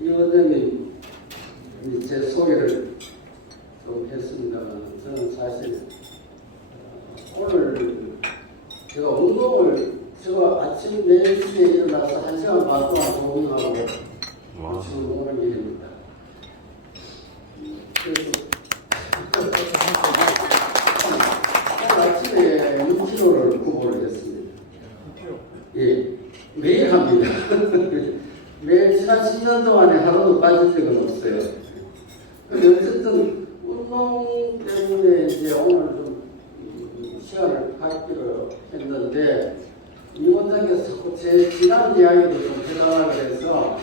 이 원장님 제 소개를 좀 했습니다만 저는 사실 오늘 제가 운동을 제가 아침 4시에 일어나서 1시간 반 동안 조깅하고 지금 오는 길입니다. 그래서 아침에 6kg를 구보를 했습니다. 예, 매일 합니다. 매일 지난 10년 동안에 하루도 빠진 적은 없어요. 어쨌든 운동 때문에 이제 오늘 좀 시간을 갖기로 했는데 이 원장께서 자꾸 제 지난 이야기도 좀 해달라고 해서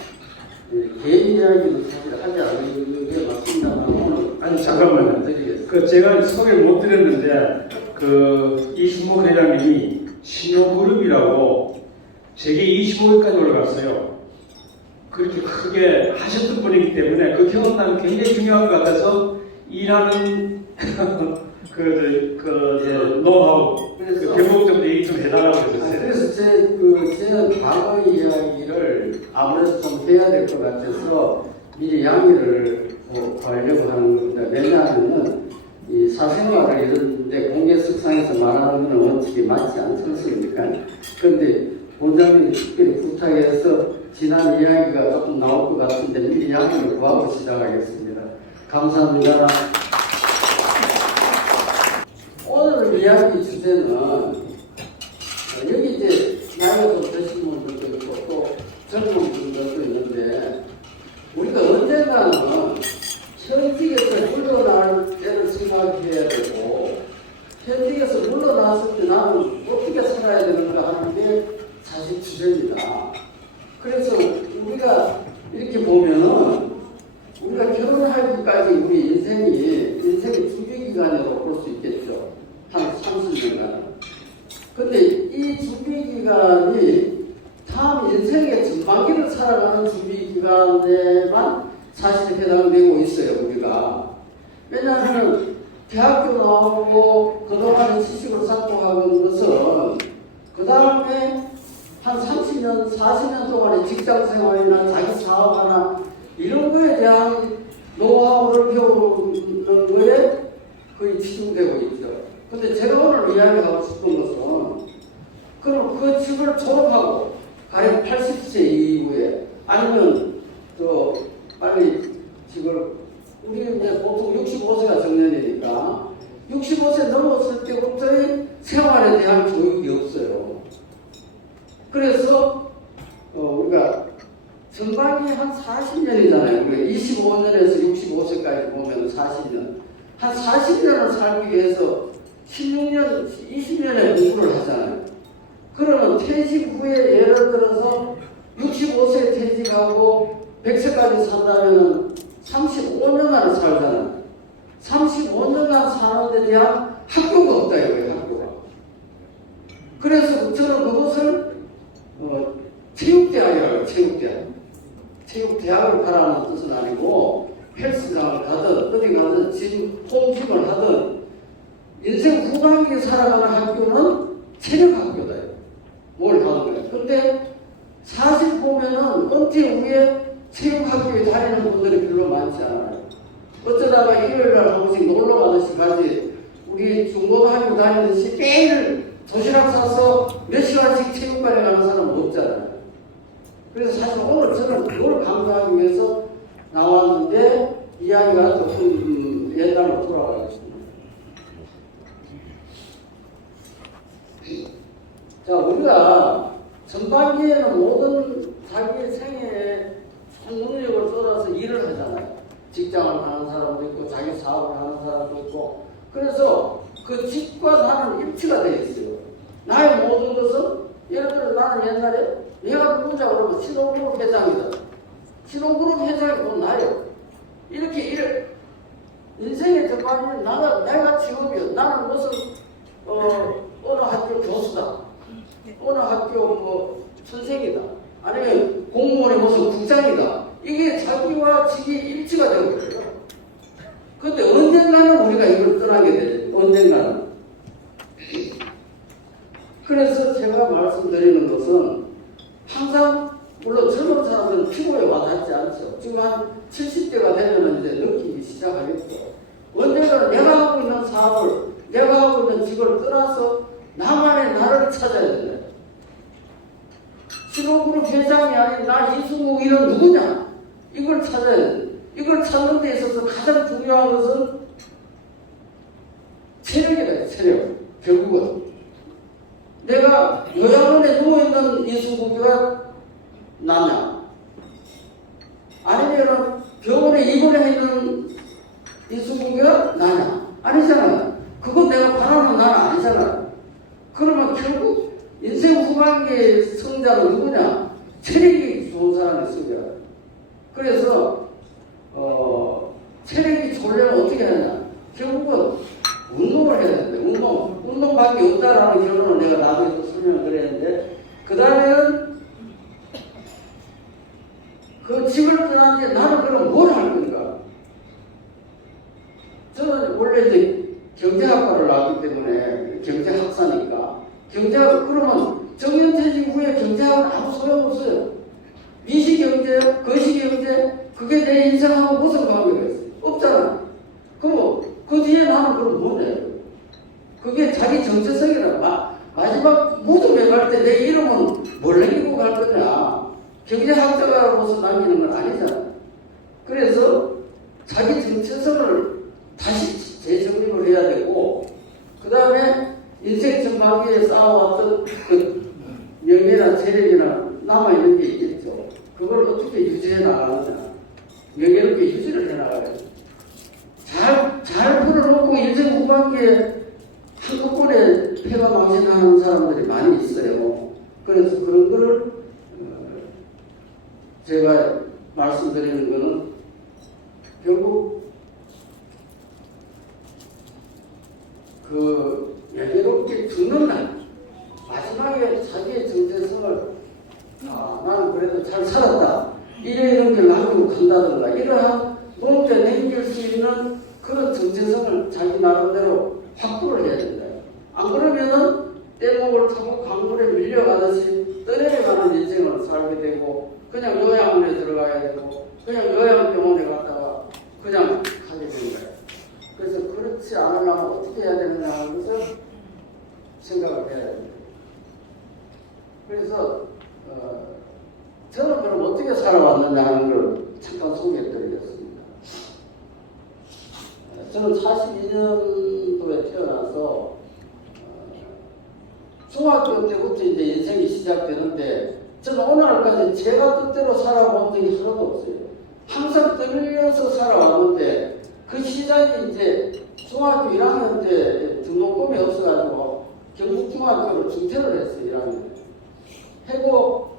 개인 이야기도 사실 하지 않는 게 맞습니다만 오늘 아니 잠깐만요. 그 제가 소개를 못 드렸는데 이 신목 회장님이 신호그룹이라고 세계 25위까지 올라갔어요. 그렇게 크게 하셨던 분이기 때문에 그 경험담이 굉장히 중요한 것 같아서 일하는 노하우, 경험 좀 얘기 좀 해달라고 했었어요. 그래서 제 과거 이야기를 아무래도 좀 해야 될 것 같아서 미리 양해를 구하려고 하는 겁니다. 왜냐하면은 이 사생활을 이런데 공개석상에서 말하는 것은 원칙이 맞지 않지 않습니까? 그런데 본장님이 특별히 부탁해서 지난 이야기가 조금 나올 것 같은데 미리 양해를 구하고 시작하겠습니다. 감사합니다. 오늘 이야기 주제는 여기 이제 나이가 좀 드신 분들도 있고 또 젊은 분들도 있는데 우리가 언젠가는 현직에서 물러날 때를 생각해야 되고 현직에서 물러났을 때 나는 어떻게 살아야 되는가 하는 게 사실 주제입니다. 그래서 우리가 이렇게 보면은 우리가 결혼하기까지 우리 인생이 준비기간이라고 볼 수 있겠죠. 한 30년간. 근데 이 준비기간이 다음 인생의 전반기를 살아가는 준비기간에만 사실 해당되고 있어요, 우리가. 왜냐하면 대학교 나오고 그동안의 지식을 쌓고 가는 것은 그 다음에 한 30년, 40년 동안의 직장 생활이나 자기 사업 하나 이런 거에 대한 노하우를 배우는 거에 거의 집중되고 있죠. 근데 제가 오늘 이야기하고 싶은 것은 그럼 그 집을 졸업하고 가령 80세 이후에 아니면 빨리 집을 우리 이제 보통 65세가 정년이니까 65세 넘었을 때부터의 생활에 대한 교육이 없어요. 그래서 우리가 전반기 한 40년이잖아요. 우리가 25년에서 65세까지 보면 40년. 한 40년을 살기 위해서 16년, 20년의 공부를 하잖아요. 그러면 퇴직 후에 예를 들어서 65세 퇴직하고 100세까지 산다면 35년간을 살잖아요. 35년간 사는 데 대한 학교가 없다 이거예요, 학교가. 그래서 저는 그것을 체육대학이라고 체육대학. 체육대학을 가라는 뜻은 아니고 헬스장을 가든 어디 가든 홈짐을 하든 인생 후반기에 살아가는 학교는 체력학교다. 뭘 하는 거예요. 근데 사실 보면은 은퇴 후에 체육학교에 다니는 분들이 별로 많지 않아요. 어쩌다가 일요일날 한 번씩 놀러 가듯이 가지 우리 중고등학교 다니듯이 매일 도시락 사서 몇 시간씩 체육관에 가는 사람은 없잖아요. 그래서 사실 오늘 저는 그걸 강조하기 위해서 나왔는데 이야기가 조금 옛날로 돌아가겠습니다. 자, 우리가 전반기에는 모든 자기의 생애에 전 능력을 쏟아서 일을 하잖아요. 직장을 가는 사람도 있고 자기 사업을 하는 사람도 있고 그래서 그 집과 나는 일치가 되어 있어요. 나의 모든 것은 예를 들어 나는 옛날에 내가 누구냐 그러면 신혼그룹 회장이다. 신혼그룹 회장이 곧 나예요. 이렇게 인생의 전반기는 내가 직업이요. 나는 무슨 어느 학교 교수다. 어느 학교 선생이다. 아니면 공무원의 무슨 국장이다. 이게 자기와 직이 일치가 되고 있어요. 근데 언젠가는 우리가 이걸 떠나게 되죠. 언젠가는. 그래서 제가 말씀드리는 것은 항상 물론 젊은 사람들은 피부에 와닿지 않죠. 지금 한 70대가 되면 이제 느끼기 시작하겠죠. 언젠가는 내가 하고 있는 사업을, 내가 하고 있는 직을 떠나서 나만의 나를 찾아야 된다. 신호그룹 회장이 아닌 나 이승우 이런 누구냐? 이걸 찾아야 돼. 이걸 찾는 데 있어서 가장 중요한 것은 체력이다. 체력. 결국은 내가 요양원에 누워있는 이승국이가 나냐? 아니면 병원에 입원해 있는 이승국이가 나냐? 아니잖아. 그건 내가 바라는 나는 아니잖아. 그러면 결국 인생 후반기의 성자는 누구냐? 체력이 좋은 사람의 성자. 그래서 체력이 좋으려면 어떻게 하냐? 결국은 운동을 해야 되는데 운동밖에 없다라는 결론을 내가 나중에 또 설명을 드렸는데, 그 다음에는 그 집을 떠난 뒤에 나는 그럼 뭘 할 건가? 저는 원래 이제 경제학과를 나왔기 때문에 경제학사니까 경제학, 그러면 정년퇴직 후에 경제학은 아무 소용없어요. 미시경제, 거시경제, 그게 내 인생하고 무슨 관계가 있어요? 없잖아. 그럼 그 뒤에 나는 그럼 뭐냐? 그게 자기 정체성이라. 마지막 무덤에 갈 때 내 이름은 뭘 남기고 갈 거냐? 경제학자로서 남기는 건 아니잖아. 그래서 자기 정체성을 다시 재정립을 해야 되고, 그 다음에 인생 전반기에 쌓아왔던 그 명예나 재력이나 남아있는 게 있겠죠. 그걸 어떻게 유지해 나가느냐. 명예롭게 유지를 해 나가야 돼. 잘 풀어놓고 인생 후반기에 한꺼번에 폐가 망신하는 사람들이 많이 있어요. 그래서 그런 거를 제가 말씀드리는 거는 결국 그 명예롭게 죽는 날 마지막에 자기의 정체성을 나는 그래도 잘 살았다 이런 게 남기고 간다든가 이러한 몸에 남길 수 있는 그런 정체성을 자기 나름대로 확보를 해야 된다. 안 그러면은 떼목을 타고 강물에 밀려가듯이 떠내려가는 인생을 살게 되고, 그냥 요양원에 들어가야 되고, 그냥 요양병원에 갔다가 그냥 가게 되는 거예요. 그래서 그렇지 않으려면 어떻게 해야 되느냐 하는 것을 생각을 해야 됩니다. 그래서 저는 그럼 어떻게 살아왔느냐 하는 걸 잠깐 소개해드리겠습니다. 저는 42년도에 태어나서 중학교 때부터 이제 인생이 시작되는데, 저는 오늘까지 제가 뜻대로 살아본 적이 하나도 없어요. 항상 떠밀려서 살아왔는데, 그 시작이 이제 중학교 1학년 때 등록금이 없어가지고 경북중학교로 중퇴를 했어요. 1학년 해고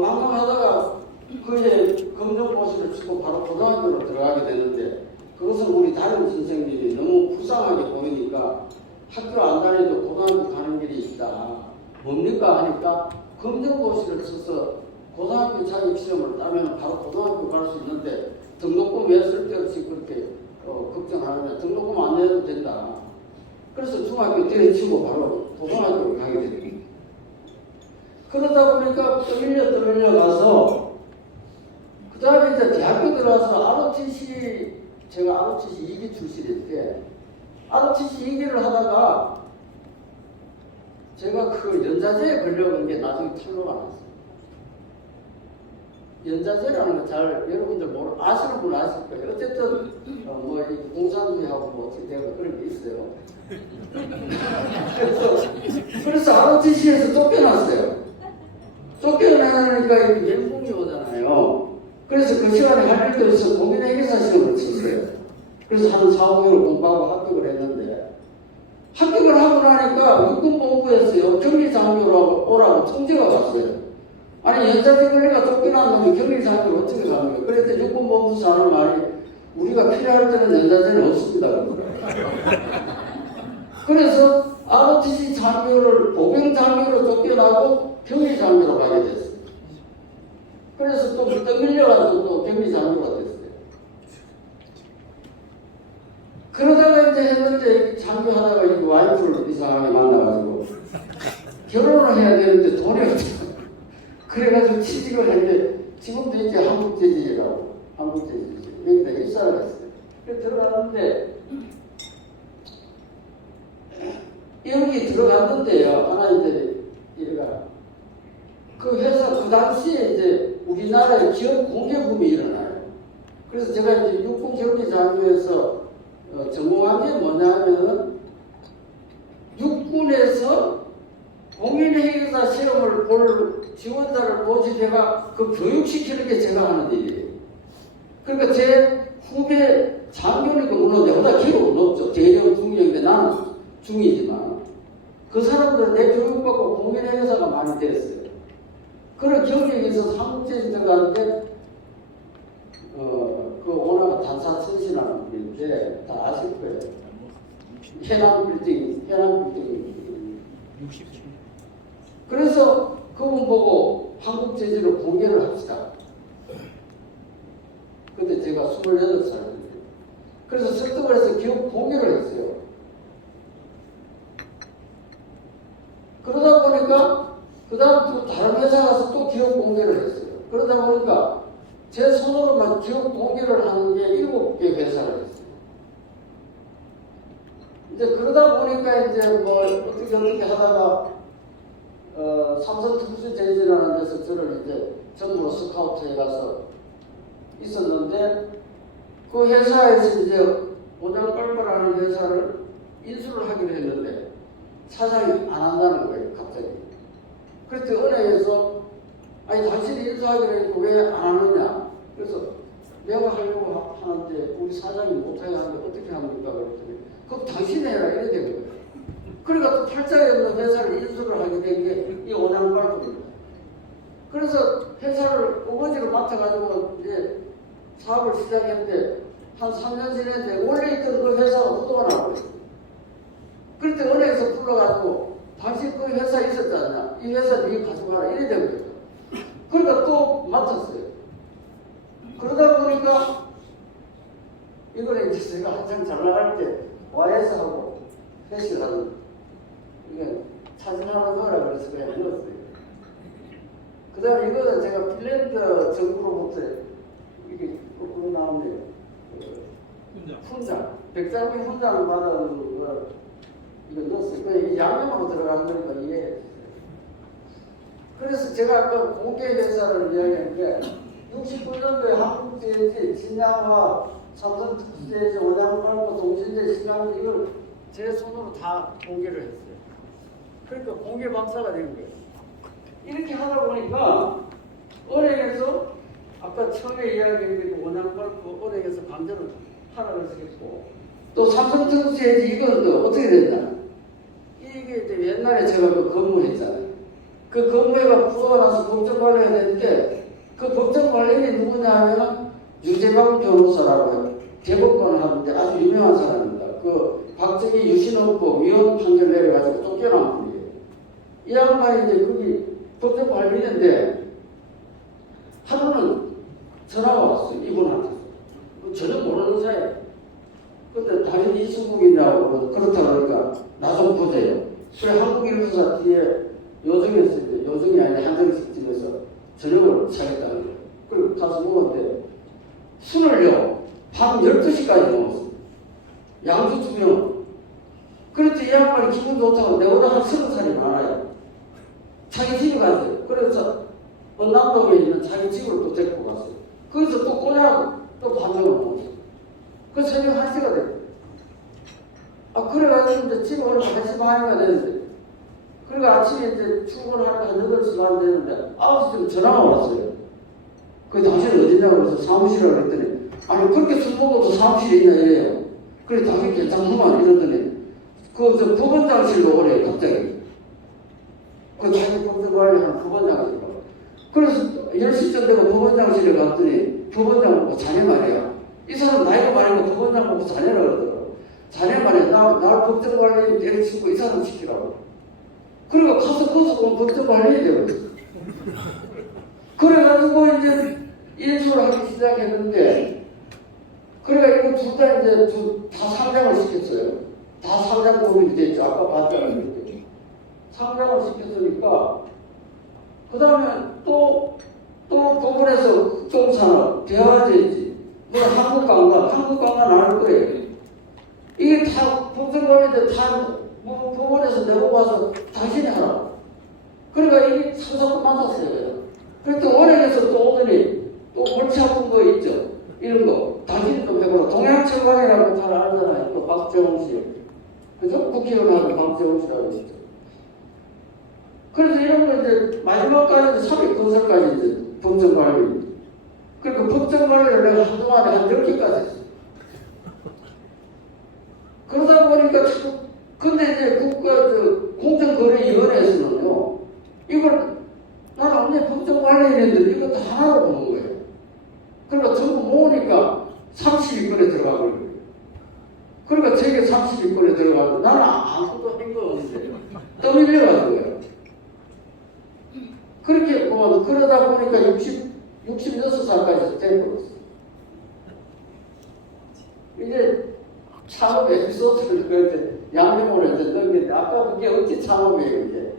망망하다가 그해 검정고시를 치고 바로 고등학교로 들어가게 되는데, 그것은 우리 담임 선생님이 너무 불쌍하게 보이니까 학교 안 다니도 고등학교 가는 길이 있다. 뭡니까 하니까 검정고시를 쳐서 고등학교 자격시험을 따면 바로 고등학교 갈 수 있는데 등록금 왜 쓸데없이 그렇게 걱정하느냐. 등록금 안 내도 된다. 그래서 중학교 때려치고 바로 고등학교를 가게 됩니다. 그러다 보니까 떠밀려 가서 그 다음에 이제 대학교 들어와서 ROTC, 제가 ROTC 2기 출신인데 ROTC 2기를 하다가 제가 그 연자제에 걸려간 게 나중에 탄로가 났어요. 연자제라는 거 잘 여러분들 아시는 분 아실 거예요. 어쨌든 뭐 공산주의하고 뭐 어떻게 되고 그런 게 있어요. 그래서 ROTC에서 쫓겨났어요. 쫓겨나니까 멘붕이 오잖아요. 그래서 그 시간에 할 일도 없어서 공인회계사 시험을 쳤어요. 그래서 한 4, 5개월 공부하고 합격을 했는데, 합격을 하고 나니까 육군본부에서요 격리장교로 오라고 통지가 왔어요. 아니 연자제 걸리가 쫓겨났는데 격리장교를 어떻게 가는 거예요? 그래서 육군본부에서 하는 말이 우리가 필요할 때는 연자제는 없습니다. 그래서 ROTC 장교를 보병장교로 쫓겨나고 격리장교로 가게 됐어요. 그래서 또 떠밀려가지고 또 격리장교가 됐어요. 그러다가 이제 했는데 장교하다가 이 와이프를 이상하게 만나가지고 결혼을 해야 되는데 돈이 없잖아. 그래가지고 취직을 했는데 지금도 이제 한국재질이라고, 한국재질. 여기다 입사를 했어요. 그래서 들어갔는데, 여기 들어갔는데요. 하나 이제, 얘가. 그 회사, 그 당시에 이제 우리나라에 기업 공개붐이 일어나요. 그래서 제가 이제 육군경기장교에서 전공한 게 뭐냐면은, 육군에서 공인회계사 시험을 볼 지원자를 모집해가 그 교육시키는 게 제가 하는 일이에요. 그러니까 제 후배 장교니까 물론 내보다 기록은 높죠. 대령 중령인데 나는 중이지만 그 사람들은 내 교육받고 공인회계사가 많이 됐어요. 그런 경력이 있어서 한국제에 들어가는데 그 오나가 단사천시라는 분인데 다 아실 거예요. 해남 빌딩 67. 그래서 그분 보고 한국 재질로 공개를 합시다. 근데 제가 28살인데 그래서 설득을 해서 기업 공개를 했어요. 그러다 보니까 그 다음 또 다른 회사 가서 또 기업 공개를 했어요. 그러다 보니까 제 손으로만 기업 공개를 하는 게 7개 회사를 했어요. 이제 그러다 보니까 이제 뭐 어떻게 하다가 삼성 특수제일이라는 데서 저를 이제 전국으로 스카우트해 가서 있었는데 그 회사에서 이제 오장빨빨하는 회사를 인수를 하기로 했는데 사장이 안 한다는 거예요. 갑자기. 그랬더니 은행에서 아니 당신이 인수하기로 했고 왜 안 하느냐. 그래서 내가 하려고 하는데 우리 사장이 못하게 하는데 어떻게 합니까? 그랬더니 그럼 당신이 해라 이래 된 거예요. 그러니까 또 팔자에 없는 회사를 인수를 하게 된 게 이 오장빨입니다. 그래서 회사를 우거지로 맡아가지고 이제 사업을 시작했는데 한 3년 지났는데 원래 있던 그 회사가 후도가 나고 있어요. 그럴 때 은행에서 불러가지고 당신 그 회사 있었지 않냐? 이 회사 네 가져가라 이래 된 거예요. 그러니까 또 맡았어요. 그러다 보니까 이거는 이제 제가 한참 잘 나갈 때 YS하고 회식을 하는 이게 사진 하나 넣어라 그래서 그냥 넣었어요. 그 다음에 이거는 제가 핀란드 정부로부터 이게 거꾸로 나오네요. 훈장. 백장비 훈장을 받은 거 이거 넣었어요. 그냥 양념으로 들어간 거니까 이해했어요. 그래서 제가 아까 공개회사를 이야기했는데 69년도에 한국제일지, 진양화, 삼성특수제일지, 오장빨고, 동신제, 신양제 이걸 제 손으로 다 공개를 했어요. 그러니까 공개 박사가 된 거예요. 이렇게 하다 보니까 은행에서 아까 처음에 이야기했던 오장빨고 은행에서 감정을 하라고 했고 또 삼성특수제일지 이건 어떻게 됐나? 이게 이제 옛날에 제가 그 근무했잖아요. 그 근무가 부도가 나서 법정관리가 됐는데 그 법정관리인이 누구냐 하면 유재방 변호사라고 해요. 대법관 하는데 아주 유명한 사람입니다. 그 박정희 유신헌법 위헌 판결 내려가지고 쫓겨난 분이에요. 이 양반이 이제 거기 법정관리인데 하루는 전화가 왔어요. 이분한테서. 전혀 모르는 사이에. 근데 다른 이수국이냐고 그렇다 그러니까 나 좀 보세요. 그래 한국일보사 뒤에 요정에서 이제 요정이 아니라 한정식 집에서 저녁을 사겠다는 거예요. 그리고 가서 먹었는데 술을요 밤 12시까지 먹었어요. 양주 2병. 그랬더니 이 양반이 기분 좋다고 내보다 한 30살이 많아요. 자기 집에 갔어요. 그래서 언남동에 있는 자기 집으로 또 데리고 갔어요. 거기서 또 꼬냐고 또 반장을 먹었어요. 그 새벽 1시가 됐어요. 그래가지고 이제 집에 오니까 1시 반이가 됐는데 그리고 아침에 이제 출근하니까 8시 반 되는데 9시쯤 전화가 왔어요. 그 당신은 어디냐고 그래서 사무실이라고 그랬더니 아니 그렇게 술 먹어도 사무실에 있냐 이래요. 그래 당신 괜찮구만 이러더니 그 부원장실로 오래요 갑자기. 그 자기 법정관리하는 부원장실로. 그래서 10시쯤 되고 부원장실에 갔더니 부원장 보고 자네 말이야. 이 사람 나이가 많으니까 부원장 보고 자네라 그러더라고. 자네 말이야. 날 법정관리 내려치고 이 사람 시키라고. 그러니까 가서 거기서 법정관리해야 되거든. 그래가지고 이제 인수를 하기 시작했는데 그러니까 이거 둘 다 이제 다 상장을 시켰어요. 다 상장 법인이 됐죠. 아까 봤잖아요. 상장을 시켰으니까 그 다음에 또 또 법원에서 국정산업, 대화제지, 뭐 한국관광 안 할 거예요. 이게 다 법정관리인데 다 뭐 법원에서 내고 와서 당신이 하라. 그러니까 이게 사사건 만났어요. 그랬더니 원액에서 또 오더니 또 골치 아픈 거 있죠. 이런 거. 당신이 좀 해보라. 동양철관이라고 잘 알잖아요. 또 박재홍 씨. 그죠? 국회의원하고 박재홍 씨라고 있죠. 그래서 이런 거 이제 마지막까지 3일 건설까지 이제 법정관리. 그러니까 법정관리를 내가 한동안에 한 10개까지 했어. 그러다 보니까 자꾸 근데 이제 공정거래위원회에서는요, 이걸 나는 언제 법정관리인인데 이거 다 하나로 보는 거예요. 그러니까 전부 모으니까 32건에 들어가고 거예요. 그러니까 제게 32건에 들어가고 나는 아무것도 한 거 없는데 떠밀려가지고요. 그렇게 보면 그러다 보니까 66살까지 돼버렸어. 이제 창업 에피소드를 그렇게 양념으로 이제 넣는데 아까 그게 어찌 창업이에요 이게.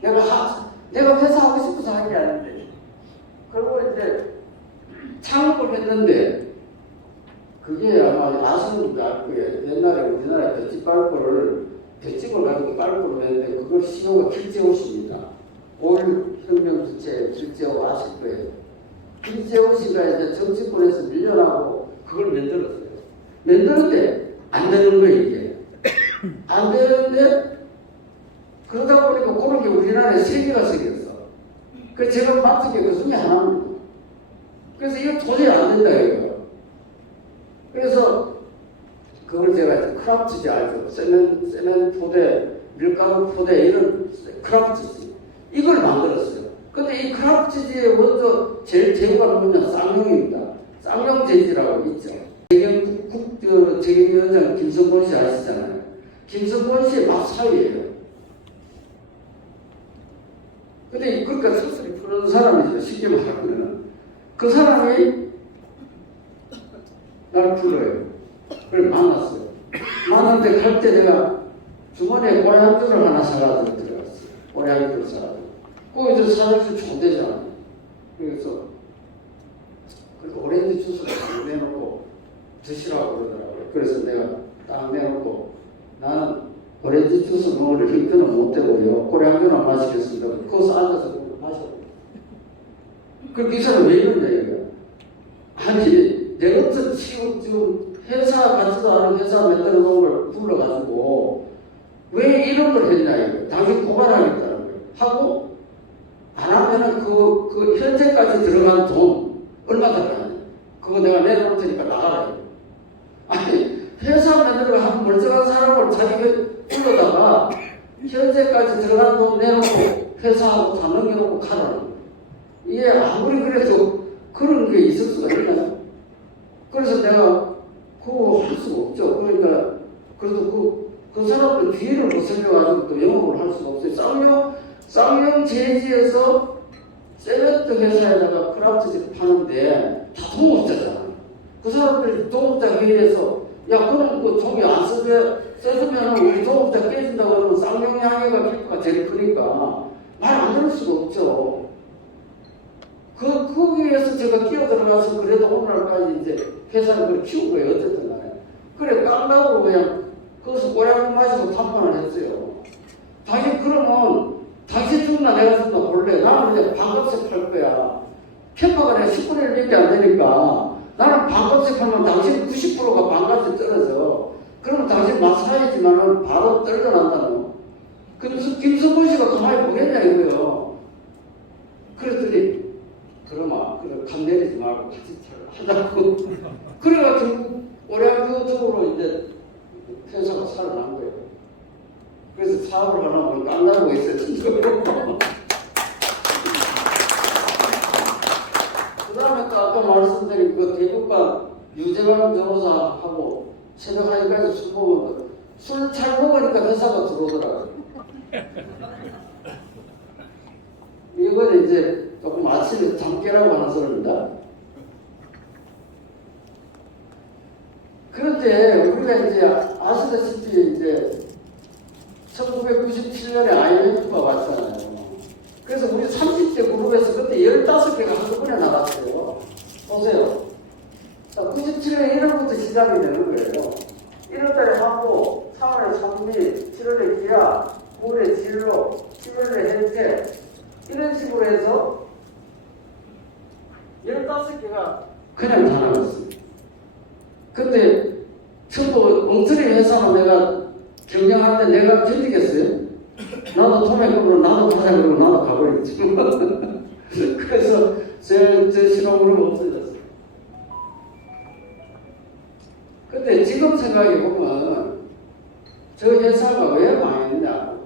내가 회사 하고 싶어서 한 게 아닌데. 그리고 이제 창업을 했는데 그게 아마 아시는 알 거예요. 옛날에 우리나라 볏짚 빨고를 볏짚을 가지고 빨고를 했는데 그걸 CEO가 길재호씨입니다. 올혁명 주체 길재호 아실 거예요. 길재호 씨가 이제 정치권에서 밀려나고 그걸 만들었어요. 만드는데 안 되는 거예요 이게. 안 되는데 그러다 보니까 그런 게 우리나라에 세 개가 생겼어. 그래서 제가 맡은 게 그 중에 하나입니다. 그래서 이거 도저히 안 된다 이거예요. 그래서 그걸 제가 이제 크라프트지 알죠? 세멘 포대, 밀가루 포대 이런 크라프트지 이걸 만들었어요. 근데 이 크라프트지의 먼저 제일 제후가 뭐냐 쌍용입니다. 쌍용 재질이라고 있죠. 재경위원장 김성곤 씨 아시잖아요. 김성곤 씨의 막 사위예요. 근데 그러니까 소설이 푸는 사람이죠. 쉽게 말하면 그 사람이 나를 불러요. 그래 만났어요. 만났는데 갈 때 내가 주머니에 꼬리 한 줄을 하나 사가지고 들어갔어요. 꼬리 한 줄을 사가지고. 그거 이제 사람들 좋대잖아요. 그래서 그리고 오렌지 주스를 딱 내놓고 드시라고 그러더라고요. 그래서 내가 딱 내놓고 나는 오렌지 주스 먹을 힘들은 못 되고요. 꼬리 한 줄은 마시겠습니다. 거기서 앉아서 마셔요. 그 기사는 왜 이러냐 이거야. 아니 내 같은 지금 회사 같지도 않은 회사 만들어 놓은 걸 불러가지고 왜 이런 걸 했냐 이거. 당연히 고발하겠다는 거예요. 하고 안 하면은 그 현재까지 들어간 돈 얼마 들어가냐. 그거 내가 내놓을 테니까 나가라. 아니 회사 만들어 한 멀쩡한 사람을 자기가 불러다가 현재까지 들어간 돈 내놓고 회사하고 다 넘겨놓고 가라는 거예요. 이게 아무리 그래도 그런 게 있을 수가 있나요? 그래서 내가 그거 할 수가 없죠. 그러니까 그래도 그 사람들 뒤를 못 살려가지고 또 영업을 할 수가 없어요. 쌍용 제지에서 세멘트 회사에다가 크라프트지를 파는데 다 동업자잖아요. 그 사람들이 동업자 회의에서 야 그럼 그 종이 안 써주면 우리 동업자 깨진다고 그러면 쌍용 양해가 기부가 제일 크니까 말 안 들을 수가 없죠. 거기에서 제가 끼어들어가서 그래도 오늘날까지 이제 회사를 키운 거예요. 어쨌든 간에. 그래 깡다고 그냥 거기서 꼬야금 마시고 탐판을 했어요. 당신 그러면 당신 죽나 내가 죽나 볼래. 나는 이제 반값에 팔 거야. 편파가 내가 10분의 1밖에 안 되니까 나는 반값에 팔면 당신 90%가 반값에 떨어져. 그러면 당신 맛 사야지만은 바로 떨어난다는. 그래서 김성곤 씨가 가만히 보겠냐 이거요. 그랬더니 그러면 간 내리지 말고 같이 하자고. 그래가지고 오래한 쪽으로 이제 회사가 살아난 거예요. 그래서 사업을 하나 보니까 안 나고 있어요. 그 다음에 또 아까 말씀드린 그 대법관 유재관 변호사하고 새벽 1시까지 술 먹으면 술 잘 먹으니까 회사가 들어오더라고요. 이건 이제 조금 아침에 잠 깨라고 하는 소리입니다. 그런데 우리가 이제 아시다시피 이제 1997년에 IMF가 왔잖아요. 그래서 우리 30대 그룹에서 그때 15개가 한꺼번에 나갔어요. 보세요. 97년 1월부터 시작이 되는 거예요. 1월달에 하고, 3월에 삼리, 7월에 기아, 9월에 진로, 10월에 혜택, 이런 식으로 해서 15개가 그냥 다 나갔습니다. 근데 전부 엉터리 회사만 내가 경영하는데 내가 견디겠어요? 나도 도매금으로 나도 가자 그러고 나도 가버렸지. 그래서 제 실업으로 없어졌어요. 근데 지금 생각해보면 저 회사가 왜 망했냐,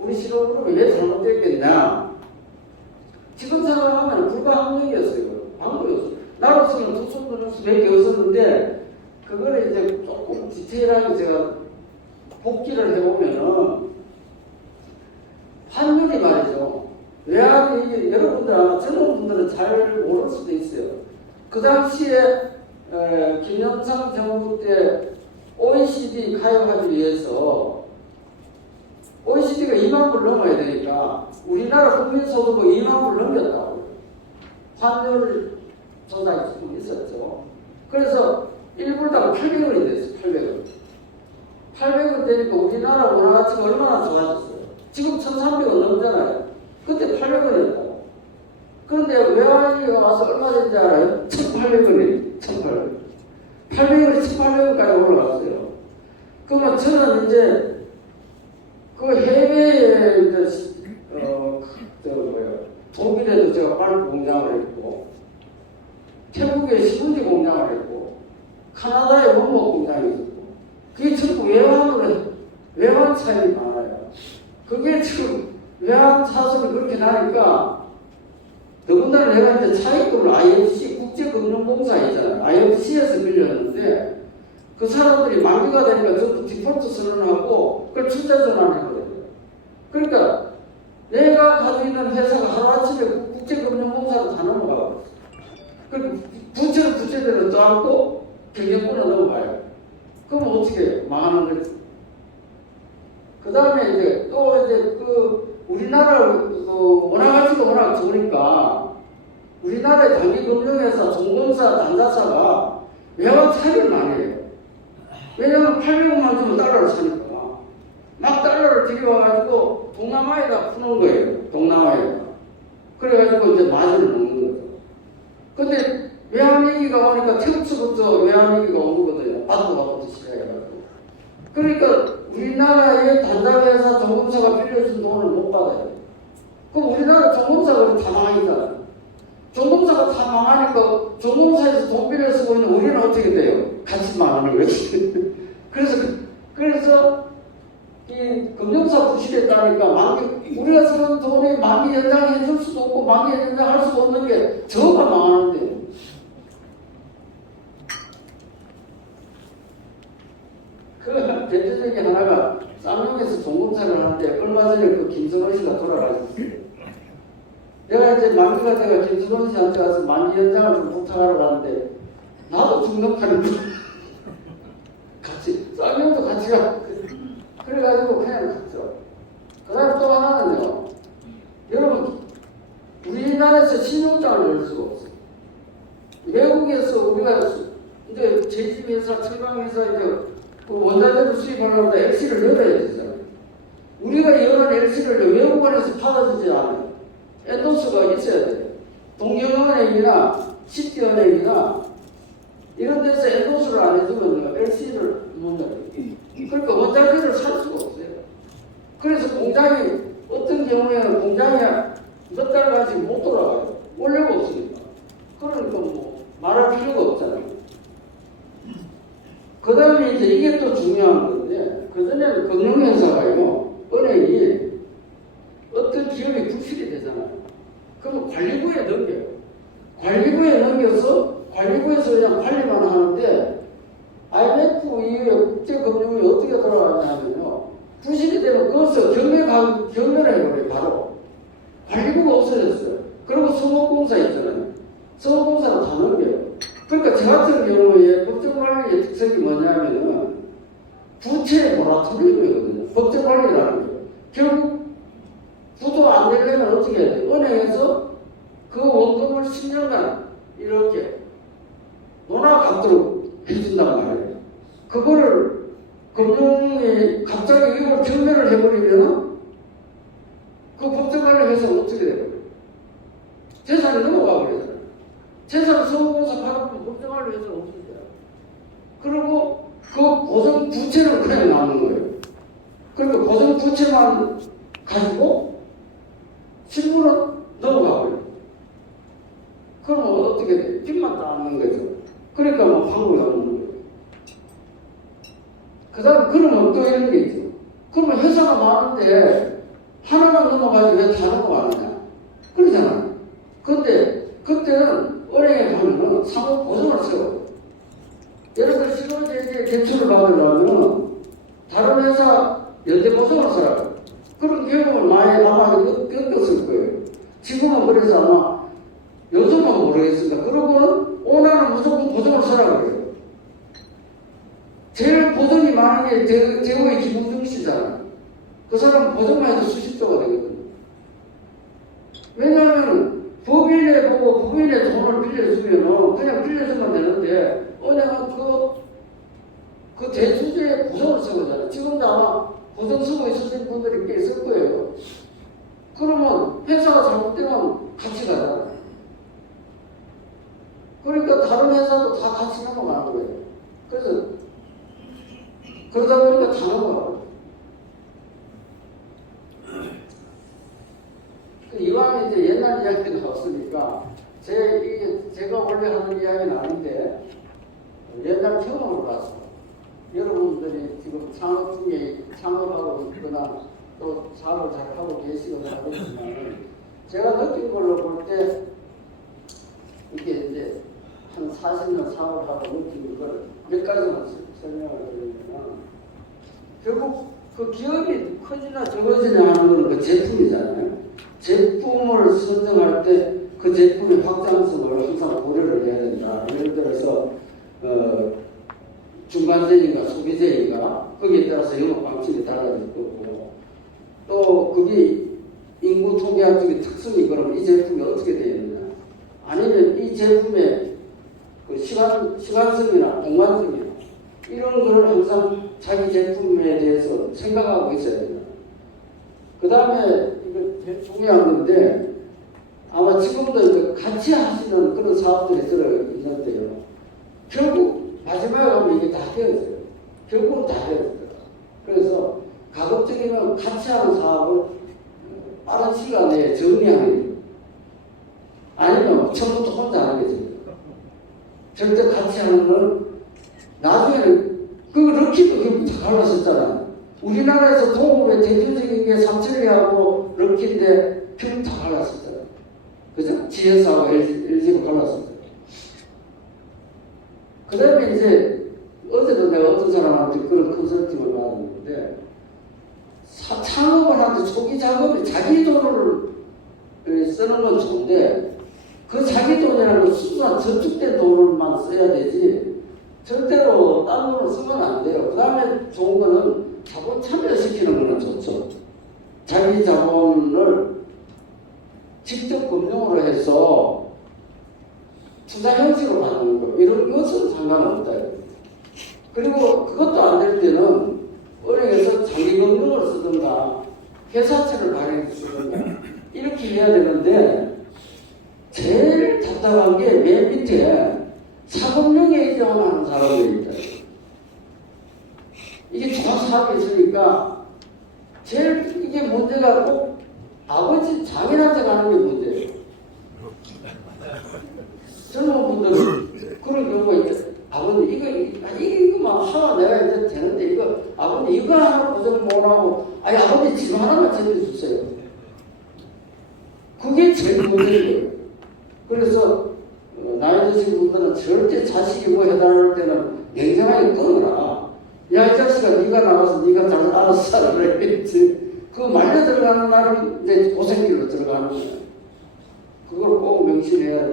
우리 실업으로 왜 잘못됐겠냐, 지금 생각하면 불가항력이었어요. 방법이었어요. 나로서는 투손 수밖에 없었는데 그거를 이제 조금 디테일하게 제가 복기를 해보면은 환율이 말이죠. 외환이 이게 여러분들 아마 젊은 분들은 잘 모를 수도 있어요. 그 당시에 김영삼 정부 때 OECD 가입하기 위해서 OECD가 2만 불 넘어야 되니까 우리나라 국민소득은 2만 불 넘겼다고. 환율 조작이 좀 있었죠. 그래서 1불당 800원이 됐어요. 800원. 800원 되니까 우리나라 원화가치가 얼마나 좋아졌어요. 지금 1,300원 넘잖아요. 그때 800원이었다고. 그런데 외환위기가 와서 얼마 된지 알아요? 1,800원이에요. 1,800원. 800원이 1,800원까지 올라갔어요. 그러면 저는 이제 그 해외에 이제 독일에도 제가 빨 공장을 했고, 태국에 시분지 공장을 했고, 카나다에 원목 공장이 있었고, 그게 전부 외환 차익이 많아요. 그게 지금 외환 차손이 그렇게 나니까, 더군다나 내가 이제 차익금을 IFC 국제금융공사 있잖아요. IFC에서 빌렸는데, 그 사람들이 만기가 되니까 전부 디폴트 선언하고, 그걸 출자 전환해버려요. 그러니까, 내가 가지고 있는 회사가 하루아침에 국제금융공사로 다 넘어가고, 그 부채는 부채대로 쌓고 경영권으로 넘어가요. 그럼 어떻게 망하는 거지? 그 다음에 이제 또 이제 그 우리나라 원화가치가 워낙 좋으니까 우리나라의 단기금융회사, 종공사, 단자사가 외환 차익을 많이 해요. 왜냐면 800원만 주면 달러를 사니까. 막 달러를 들여와가지고 동남아에다 푸는 거예요. 동남아에다. 그래가지고 이제 마진을 먹는 거죠. 근데 외환위기가 오니까 태국서부터 외환위기가 온 거거든요. 바둑부터 시작해가지고. 그러니까 우리나라의 단자회사, 종공사가 빌려준 돈을 못 받아요. 그럼 우리나라 종공사가 다 망하니까. 종공사가 다 망하니까 종공사에서 돈 빌려 쓰고 있는 우리는 어떻게 돼요? 같이 망하는 거지. 그래서 이 금융사 부실했다니까 우리가 쓰는 돈에 만기 연장해 줄 수도 없고 만기 연장할 수도 없는 게 저가 망하는데. 그 대표적인 하나가 쌍용에서 종공사를 하는데 얼마 전에 그 김성원 씨가 돌아가셨어요. 내가 이제 만기가 돼가 김성원 씨한테 가서 만기 연장을 좀 부탁하러 갔는데 나도 죽는 판인데 같이 쌍용도 같이 가. 그래가지고 그냥 갔죠. 그 다음에 또 하나는요. 여러분, 우리나라에서 신용장을 열 수가 없어요. 외국에서 우리가 이제 제집회사, 철강회사 이제 그 원자재를 수입하려면 LC를 열어야 되잖아요. 우리가 열은 LC를 외국원에서 받아주지 않아요. 엔도스가 있어야 돼요. 동경은행이나 시티은행이나 이런 데서 엔도스를 안 해주면 LC를 못 열어요. 그러니까 원자재를 살 수가 없어요. 그래서 공장이 어떤 경우에는 공장이 몇 달까지 못 돌아가요. 원료가 없으니까. 그러니까 뭐 말할 필요가 없잖아요. 그 다음에 이제 이게 또 중요한 건데, 그전에는 금융회사가요, 은행이 어떤 기업이 부실이 되잖아요. 그러면 관리부에 넘겨요. 관리부에 넘겨서 관리부에서 그냥 관리만 하는데, IMF 이후에 국제금융이 어떻게 돌아가냐면요, 부실이 되면 그것을 경매를 해버려요. 바로 관리부가 없어졌어요. 그리고 수목공사 있잖아요. 수목공사는 다 넘겨요. 그러니까 저 같은 경우에 법정관리의 특색이 뭐냐면은 부채 모라토리움이거든요. 법정관리라는 거예요. 결국 부도 안 되려면 어떻게 해야 돼? 은행에서 그 원금을 10년간 이렇게 논아 갚도록 해준단 말이에요. 그거를 금융이 갑자기 이걸 경매를 해버리면 그 법정관리회사가 어떻게 돼요? 재산이 넘어가 버리잖아요. 재산 소유공사 받으면 법정관리회사가 어떻게 돼요? 그리고 그 고정 부채는 그냥 남는 거예요. 그러니까 고정 부채만 가지고 실물은 넘어가 버려요. 그러면 어떻게 돼? 빚만 따는 거죠. 그러니까 뭐 환불이 없는 거예요. 그 다음 그러면 또 이런 게 있죠. 그러면 회사가 많은데 하나만 넘어가지 왜 다 넘어가느냐? 그러잖아요. 근데 그때는 은행에 가면은 상호 보증을 세워. 예를 들어 실거주에 대출을 받으려면 다른 회사 연대 보증을 써라. 그런 경험을 많이 아마 겪었을 거예요. 지금은 그래서 아마 요즘은 모르겠습니다. 그러고는 오나는 무조건 보증을 써라 그래요. 제일 보증이 많은 게 대우의 김웅중 씨잖아요. 그 사람은 보증만 해도 수십조가 되거든요. 왜냐하면 법인에 보고 법인의 돈을 빌려주면 그냥 빌려주면 되는데 은행은 그 대주주의 보증을 쓰거든요. 지금도 아마 보증 쓰고 있으신 분들이 꽤 있을 거예요. 그러면 회사가 잘못되면 같이 가잖아요. 그러니까 다른 회사도 다 같이 넘어가는 거예요. 그래서 그러다 보니까 다 넘어가요. 이왕 이제 옛날 이야기가 나왔으니까 제가 원래 하는 이야기는 아닌데 옛날 경험을 봐서 여러분들이 지금 창업 중에 창업하고 있거나 또 사업을 잘 하고 계시거나 하겠지만 제가 느낀 걸로 볼 때 이게 이제 한 40년 사업하고 느낀 걸 몇 가지만 설명을 드리면 결국 그 기업이 커지나 적어지냐 하는 건 그 제품이잖아요. 제품을 선정할 때 그 제품의 확장성을 항상 고려를 해야 된다. 예를 들어서 중간재인가 소비재인가 거기에 따라서 영업 방식이 달라질 거고 또 그게 인구 통계학적인 특성이 그러면 이 제품이 어떻게 되어 있느냐 아니면 이 제품의 그 시간성이나 공간성이나 이런 거를 항상 자기 제품에 대해서 생각하고 있어야 된다. 그 다음에 이거 제일 중요한 건데 아마 지금도 같이 하시는 그런 사업들이 들어있는데요. 결국 마지막에 가면 이게 다 되어져요. 결국은 다 되어져요. 그래서 가급적이면 같이 하는 사업을 빠른 시간 내에 정리하는 거예요. 아니면 처음부터 혼자 하는 거죠. 절대 같이 하는 건 나중에는 그 럭키도 결국 다 갈라섰잖아요. 우리나라에서 동업의 대표적인 게 삼천리하고 럭키인데 결국 다 갈라섰잖아요. 그죠? GS하고 LG가 갈라섰잖아요. 그 다음에 이제 어제도 내가 어떤 사람한테 그런 컨설팅을 받았는데 창업을 하는데 초기 작업이 자기 돈을 쓰는 건 좋은데 그 자기 돈이라는 건 순수한 저축된 돈을만 써야 되지 절대로 딴 돈을 쓰면 안 돼요. 그 다음에 좋은 거는 자본 참여시키는 거는 좋죠. 자기 자본을 직접 금융으로 해서 투자 형식으로 받는 거 이런 것은 상관없다. 그리고 그것도 안 될 때는 은행에서 장기금융을 쓰든가 회사채를 발행해 쓰든가 이렇게 해야 되는데 제일 답답한 게 맨 밑에 사금융에 이전하는 사람들이 있다. 이게 좋은 사업이 있으니까 제일 이게 문제가 꼭 아버지 장인한테 가는 게 문제예요. 젊은 분들은 그런 경우가 있어요. 아버님 이거만 하나 내가 이제 되는데 이거 아버님 이거 하나 보증 못하고 아니 아버님 집 하나만 챙겨주세요. 그게 제일 문제인 거예요. 그래서 나이 드신 분들은 절대 자식이 뭐 해달라는 때는 냉정하게 끊어라. 야 이 자식아 네가 나가서 네가 잘 알아서 살아라 그랬지. 그 말려 들어가는 날은 이제 고생길로 들어가는 거예요. 그걸 꼭 명심해야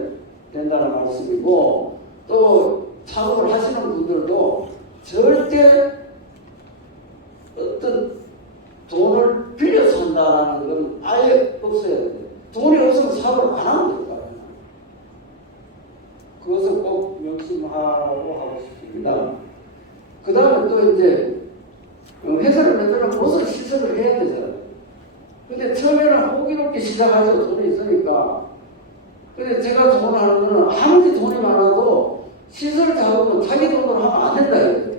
된다는 말씀이고 또 창업을 하시는 분들도 절대 어떤 돈을 빌려서 한다는 건 아예 아예 없어야 돼. 돈이 없으면 사업을 안 하면 될 거야. 그것을 꼭 명심하고 하고 싶습니다. 그 다음에 또 이제 회사를 만들면 무슨 시설을 해야 되잖아요. 근데 처음에는 호기롭게 시작하죠. 돈이 있으니까. 근데 제가 조언하는 거는 아무리 돈이 많아도 시설 작업은 자기 돈으로 하면 안 된다 이거예요.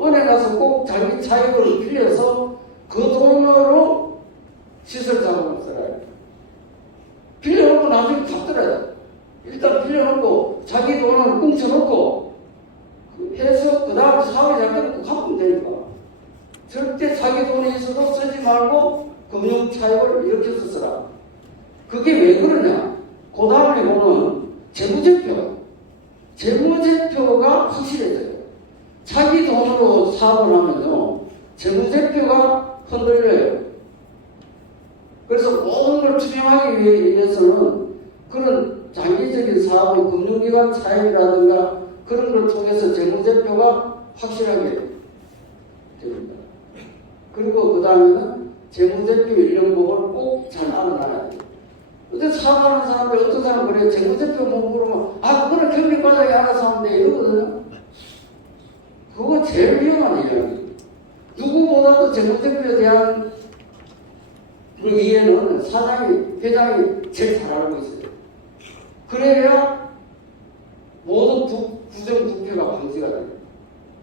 은행 가서 꼭 자기 차익을 빌려서 그 돈으로 시설 작업을 써야 돼. 빌려놓고 나중에 갚더라도 일단 빌려놓고 자기 돈을 꽁쳐놓고 해서 그 다음 사업이 잘 되면 갚으면 되니까. 절대 자기 돈이 있어도 쓰지 말고 금융 차익을 일으켜서 쓰라. 그게 왜 그러냐? 그 다음에 보면 재무제표. 재무제표가 확실해져요. 자기 돈으로 사업을 하면요. 재무제표가 흔들려요. 그래서 모든 걸 투명하기 위해서는 그런 장기적인 사업의 금융기관 차익이라든가 그런 걸 통해서 재무제표가 확실하게 됩니다. 그리고 그 다음에는 재무제표 일련법을 꼭 잘 알아놔야 돼요. 근데 사업하는 사람들 어떤 사람은 그래요. 재무제표 못 물으면 그거는 경비과장이 알아서 하면 돼 이러거든요. 그거 제일 위험한 이야기예요. 누구보다도 재무제표에 대한 그 이해는 사장이, 회장이 제일 잘 알고 있어요. 그래야 모든 부정부패가 방지가 돼요.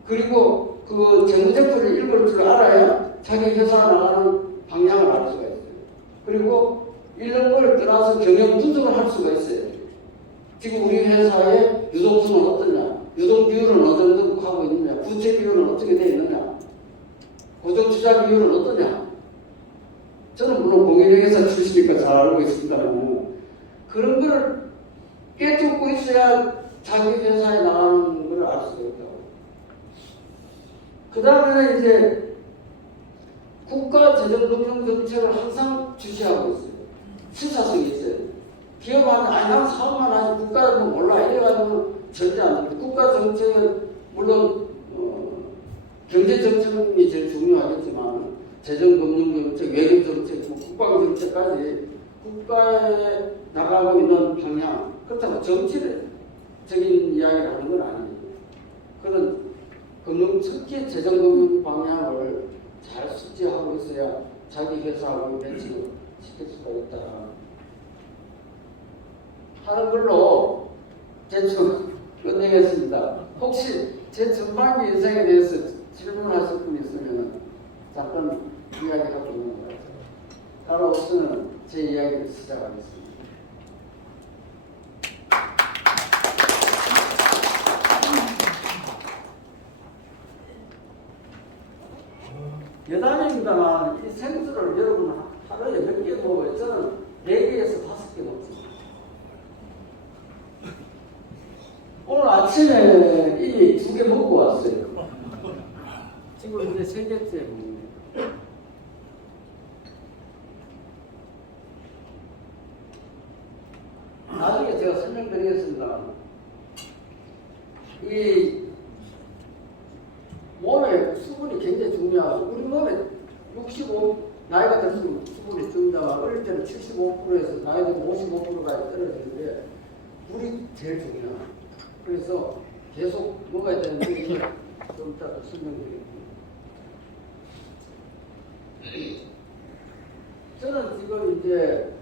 그리고 그 재무제표를 읽을 줄 알아야 자기 회사 나가는 방향을 알 수가 있어요. 그리고 이런 걸 떠나서 경영 분석을 할 수가 있어요. 지금 우리 회사의 유동성은 어떠냐, 유동 비율은 어느 정도 하고 있느냐, 부채 비율은 어떻게 되어 있느냐, 고정 투자 비율은 어떠냐. 저는 물론 공인회계사 출신이니까 잘 알고 있습니다만 그런 걸 깨닫고 있어야 자기 회사에 나가는 걸 알 수가 있다고. 그 다음에는 이제 국가 재정금융 정책을 항상 주시하고 있어요. 시사성이 있어요. 기업한테 난 사업만 하지 국가는 몰라 이래가지고 절대 안 됩니다. 국가 정책은 물론 경제 정책이 제일 중요하겠지만 재정금융정책, 외교정책, 국방정책까지 국가에 나가고 있는 방향, 그렇다고 정치적인 이야기를 하는 건 아니에요. 그런 특히 재정금융 방향을 잘 숙지하고 있어야 자기 회사하고 매칭을 시킬 수가 있다 하는 걸로 대충 끝내겠습니다. 혹시 제 전반기 인생에 대해서 질문하실 분 있으면 잠깐 이야기하고 있는 것 같아요. 바로 우선은 제 이야기를 시작하겠습니다. 여담입니다만 이 생수를 여러분 하루에 몇 개 먹어요? 저는 4개에서 5개 먹습니다. 오늘 아침에 이미 2개 먹고 왔어요. 지금 이제 3개째 먹습니다. 나중에 제가 설명드리겠습니다. 이 몸에 수분이 굉장히 중요하고 우리 몸에 65 나이가 들수록 수분이 적다가 어릴 때는 75%에서 나이 들면 55%까지 떨어지는데 물이 제일 중요해요. 그래서 계속 먹어야 되는데 이걸 좀 이따 설명드리겠습니다. 저는 지금 이제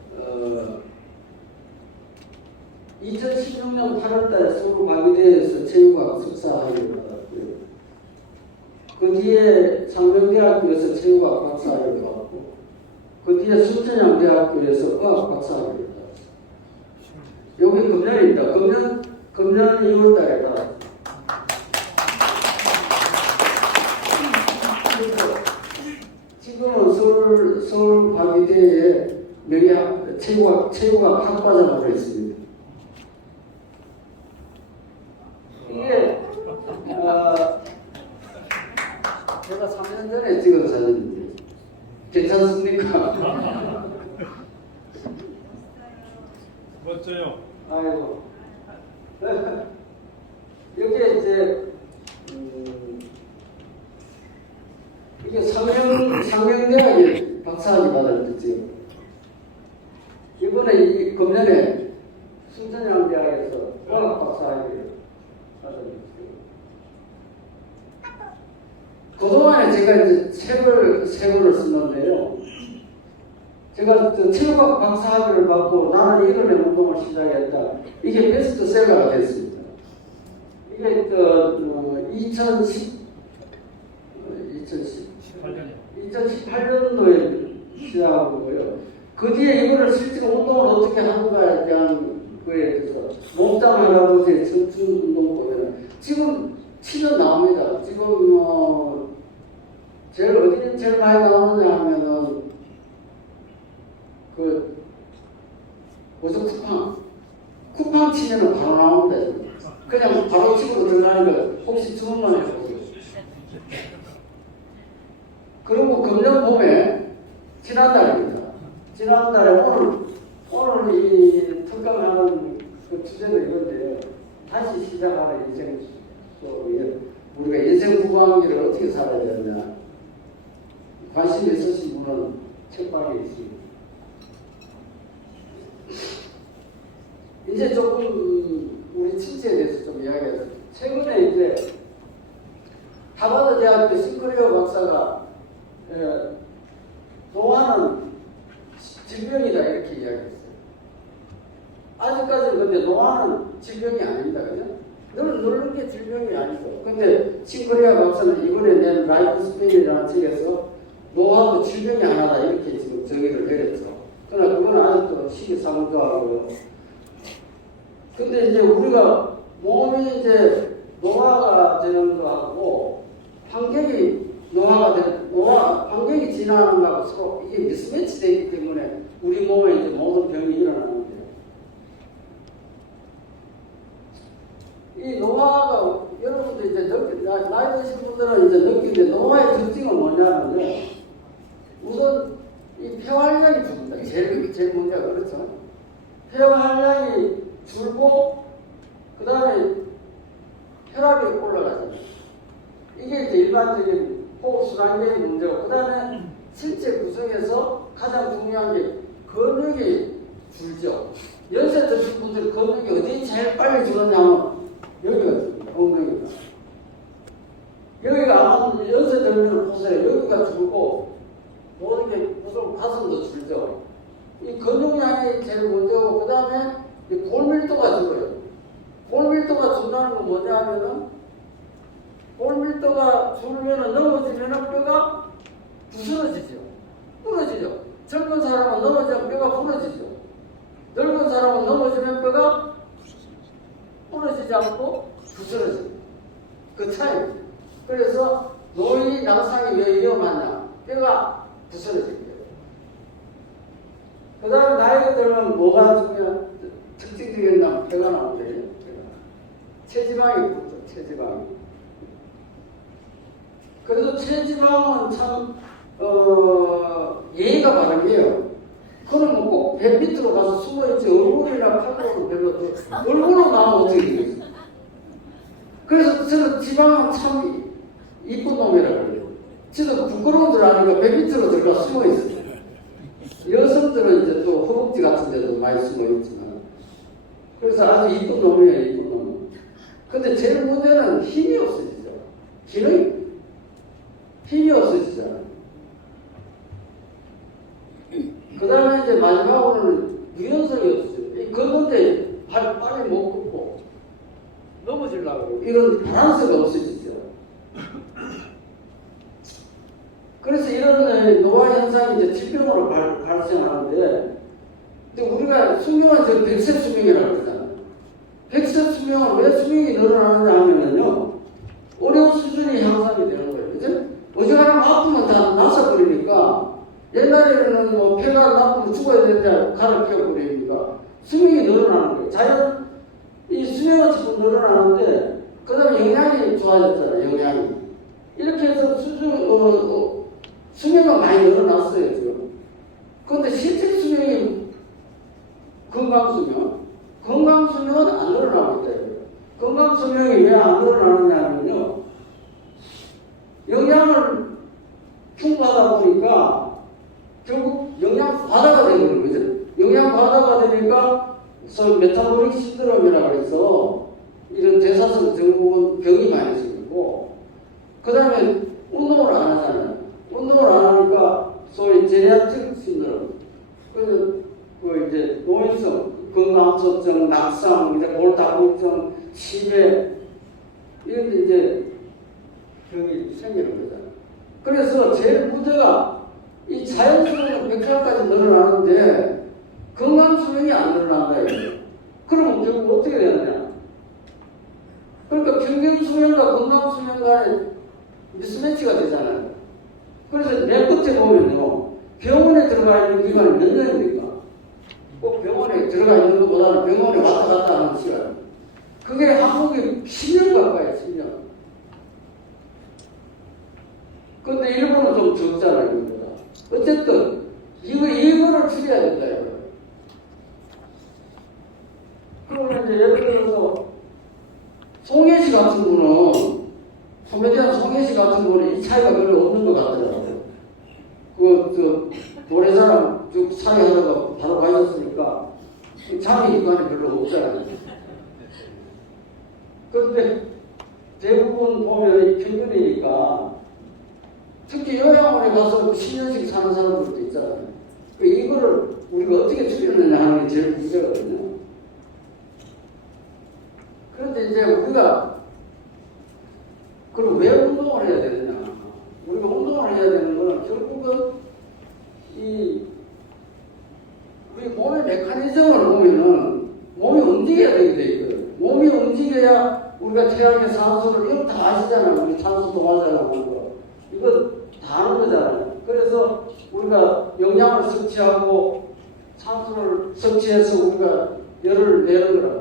2016년 8월달에 서울과기대에서 체육과학 석사학위를 받았고요. 그 뒤에 상명대학교에서 체육과학 박사학위를 받았고 그 뒤에 순천향대학교에서 의학 박사학위를 받았어요. 여기 금년입니다. 금년 2월달에 받았어요. 지금은 서울과기대에 체육학 학과장으로 있습니다. 이게 제가 3년 전에 찍은 사진인데 괜찮습니까? 멋져요. 아이고 여기에 이제 이게 상명대학에 박사학위 받을 때 지금 받아들였어요. 그동안에 제가 이제 세 권을 썼는데요. 제가 체육학 박사학위를 받고 나는 이론의 운동을 시작했다. 이게 베스트셀러가 됐습니다. 이게 2018년도에 시작하고요. 그 뒤에 이거를 실제로 운동을 어떻게 하는가에 대한 거에 대해서 몸짱 할아버지의 청춘 운동 보면 지금 치는 나옵니다. 지금 제일 많이 나오느냐 하면은 무슨 쿠팡 치면은 바로 나옵니다. 그냥 바로 치고 들어가는 거 혹시 주문만 해보세요. 그리고 금년 봄에 지난달입니다. 지난달에 오늘 이 특강하는 그 주제도 이건데요. 다시 시작하는 인생 속에 우리가 인생 후반기를 어떻게 살아야 되느냐. 관심 있으신 분은 책방에 있습니다. 이제 조금 우리 친지에 대해서 좀 이야기하죠. 최근에 이제 하버드 대학교 싱크리어 박사가 노화는 질병이다 이렇게 이야기했어요. 아직까지는 근데 노화는 질병이 아닙니다. 그죠? 늙는 게 질병이 아니죠. 근데 싱크리어 박사는 이번에 낸 라이프 스페인이라는 책에서 노화도 질병이 하나다 이렇게 지금 정의를 내렸죠. 그러나 그건 아직도 시기상조하고요. 근데 이제 우리가 몸이 이제 노화가 되는 거하고 환경이 환경이 진화하는 거하고 서로 이게 미스매치 되기 때문에 우리 몸에 이제 모든 병이 일어나는데요. 이 노화가 여러분들 이제 나이 드신 분들은 이제 느끼는데 노화의 특징은 뭐냐면요. 우선 이 폐활량이 줍니다. 제일 문제가 그렇죠. 폐활량이 줄고 그 다음에 혈압이 올라가죠. 이게 이제 일반적인 호흡순환계의 문제고 그 다음에 신체 구성에서 가장 중요한 게 근육이 줄죠. 연세 드신 분들 근육이 어디 제일 빨리 줄었냐면 여기가 엉덩이가. 여기가 아마 연세 들면 보세요. 여기가 줄고 모든 게 무슨 가슴도 줄죠. 이 근육량이 제일 문제고 그 다음에 골밀도가 줄어요. 골밀도가 준다는 건 뭐냐 하면은 골밀도가 줄면은 넘어지면은 뼈가 부스러지죠. 부러지죠. 젊은 사람은 넘어지면 뼈가 부러지죠. 늙은 사람은 넘어지면 뼈가 부러지지 않고 부스러져요. 그 차이. 그래서 노인 양상이 왜 위험하냐? 뼈가 부스러집니다. 그 다음에 나이가 들면 뭐가 중요한 특징적인 건 뼈가 나오는데요. 체지방이 붙죠. 체지방이. 그래서 체지방은 참 예의가 바른 게요. 그러면 꼭 배 밑으로 가서 숨어있지 얼굴이나 팔로는 별로 얼굴로 나오면 어떻게 되겠어요? 그래서 저는 지방은 참 이쁜 놈이라고 그래요. 저도 부끄러운 줄 아니까 배 밑으로 들어가 숨어있어요. 여성들은 이제 또 허벅지 같은 데도 많이 숨어있지만 그래서 아주 이쁜 놈이에요. 이쁜 놈. 근데 제일 문제는 힘이 없어지죠. 힘이 없어지잖아요. 그 다음에 이제 마지막으로는 유연성이 없어져요. 걷는데 빨리 못 걷고 넘어지려고 이런 바란스가 없어지죠. 그래서 이런 노화 현상이 이제 질병으로 발생하는데 근데 우리가 수명은 지금 100세 수명이라고 그러잖아요. 100세 수명은 왜 수명이 늘어나느냐 하면요. 어려운 수준이 향상이 되는 거예요. 그죠? 어지간하면 아프면 다 나서버리니까 옛날에는 뭐 폐가 나쁘면 죽어야 되는데 가를 펴버리니까 수명이 늘어나는 거예요. 자연 이 수명은 자꾸 늘어나는데 그 다음에 영양이 좋아졌잖아요. 영양이. 이렇게 해서 수명은 많이 늘어났어요. 지금. 그런데 실제 수명이 건강수명은 안 늘어나고 있다. 건강수명이 왜 안 늘어나느냐 하면요. 영양을 충분하다 보니까 결국 영양 과다가 되는 거죠. 영양 과다가 되니까 소위 메타보릭 신드롬이라고 해서 이런 대사성 증후군 병이 많이 생기고, 그 다음에 운동을 안 하잖아요. 운동을 안 하니까 소위 제리아트릭 신드롬, 그 이제 노인성, 건강소증, 낙상, 이제 골다공증, 치매 이런 이제 병이 생기는 거잖아요. 그래서 제일 문제가 이 자연수명은 100살까지 늘어나는데 건강수명이 안 늘어난다 이거예요. 그러면 결국 어떻게 되느냐? 그러니까 평균수명과 건강수명 간에 미스매치가 되잖아요. 그래서 맨 끝에 보면요, 병원에 들어가 있는 기간이 몇 년입니까? 꼭 병원에 들어가 있는 것보다는 병원에 왔다 갔다 하는 시간. 그게 한국이 10년 가까이 10년. 근데 일본은 좀 적잖아요, 이거보다. 어쨌든, 이거를 줄여야 된다, 이거. 그러면 이제 예를 들어서, 송혜씨 같은 분은, 코미디언 송혜씨 같은 분은 이 차이가 별로 없는 것 같더라고요. 노래사랑 쭉 사회하다가 바로 가셨으니까 장애 기관이 별로 없잖아요. 그런데 대부분 보면 이 평균이니까 특히 요양원에 가서 10년씩 사는 사람들도 있잖아요. 이거를 우리가 어떻게 줄이느냐 하는 게 제일 문제거든요. 그런데 이제 우리가 그럼 왜 운동을 해야 되느냐? 우리가 운동을 해야 되는 것은 결국은 우리 몸의 메커니즘을 보면은 몸이 움직여야 되게 돼 있거든. 몸이 움직여야 우리가 태양의 산소를, 이거 다 아시잖아요. 우리 산소 도마자라고 하는 거. 이거 다 아는 거잖아요. 그래서 우리가 영양을 섭취하고 산소를 섭취해서 우리가 열을 내는 거란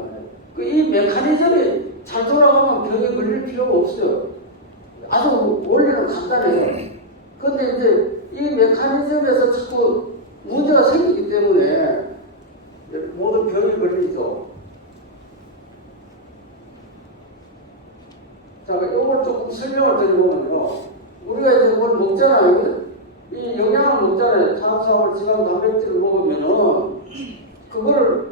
말이에요. 이 메커니즘이 잘 돌아가면 병에 걸릴 필요가 없어요. 아주 원리는 간단해요. 그런데 이제 이 메커니즘에서 자꾸 문제가 생기기 때문에 모든 병이 걸리죠. 자, 이걸 조금 설명을 드리면요. 우리가 이제 뭘 먹잖아요. 이 영양을 먹잖아요. 탄수화물, 지방, 단백질을 먹으면은 그걸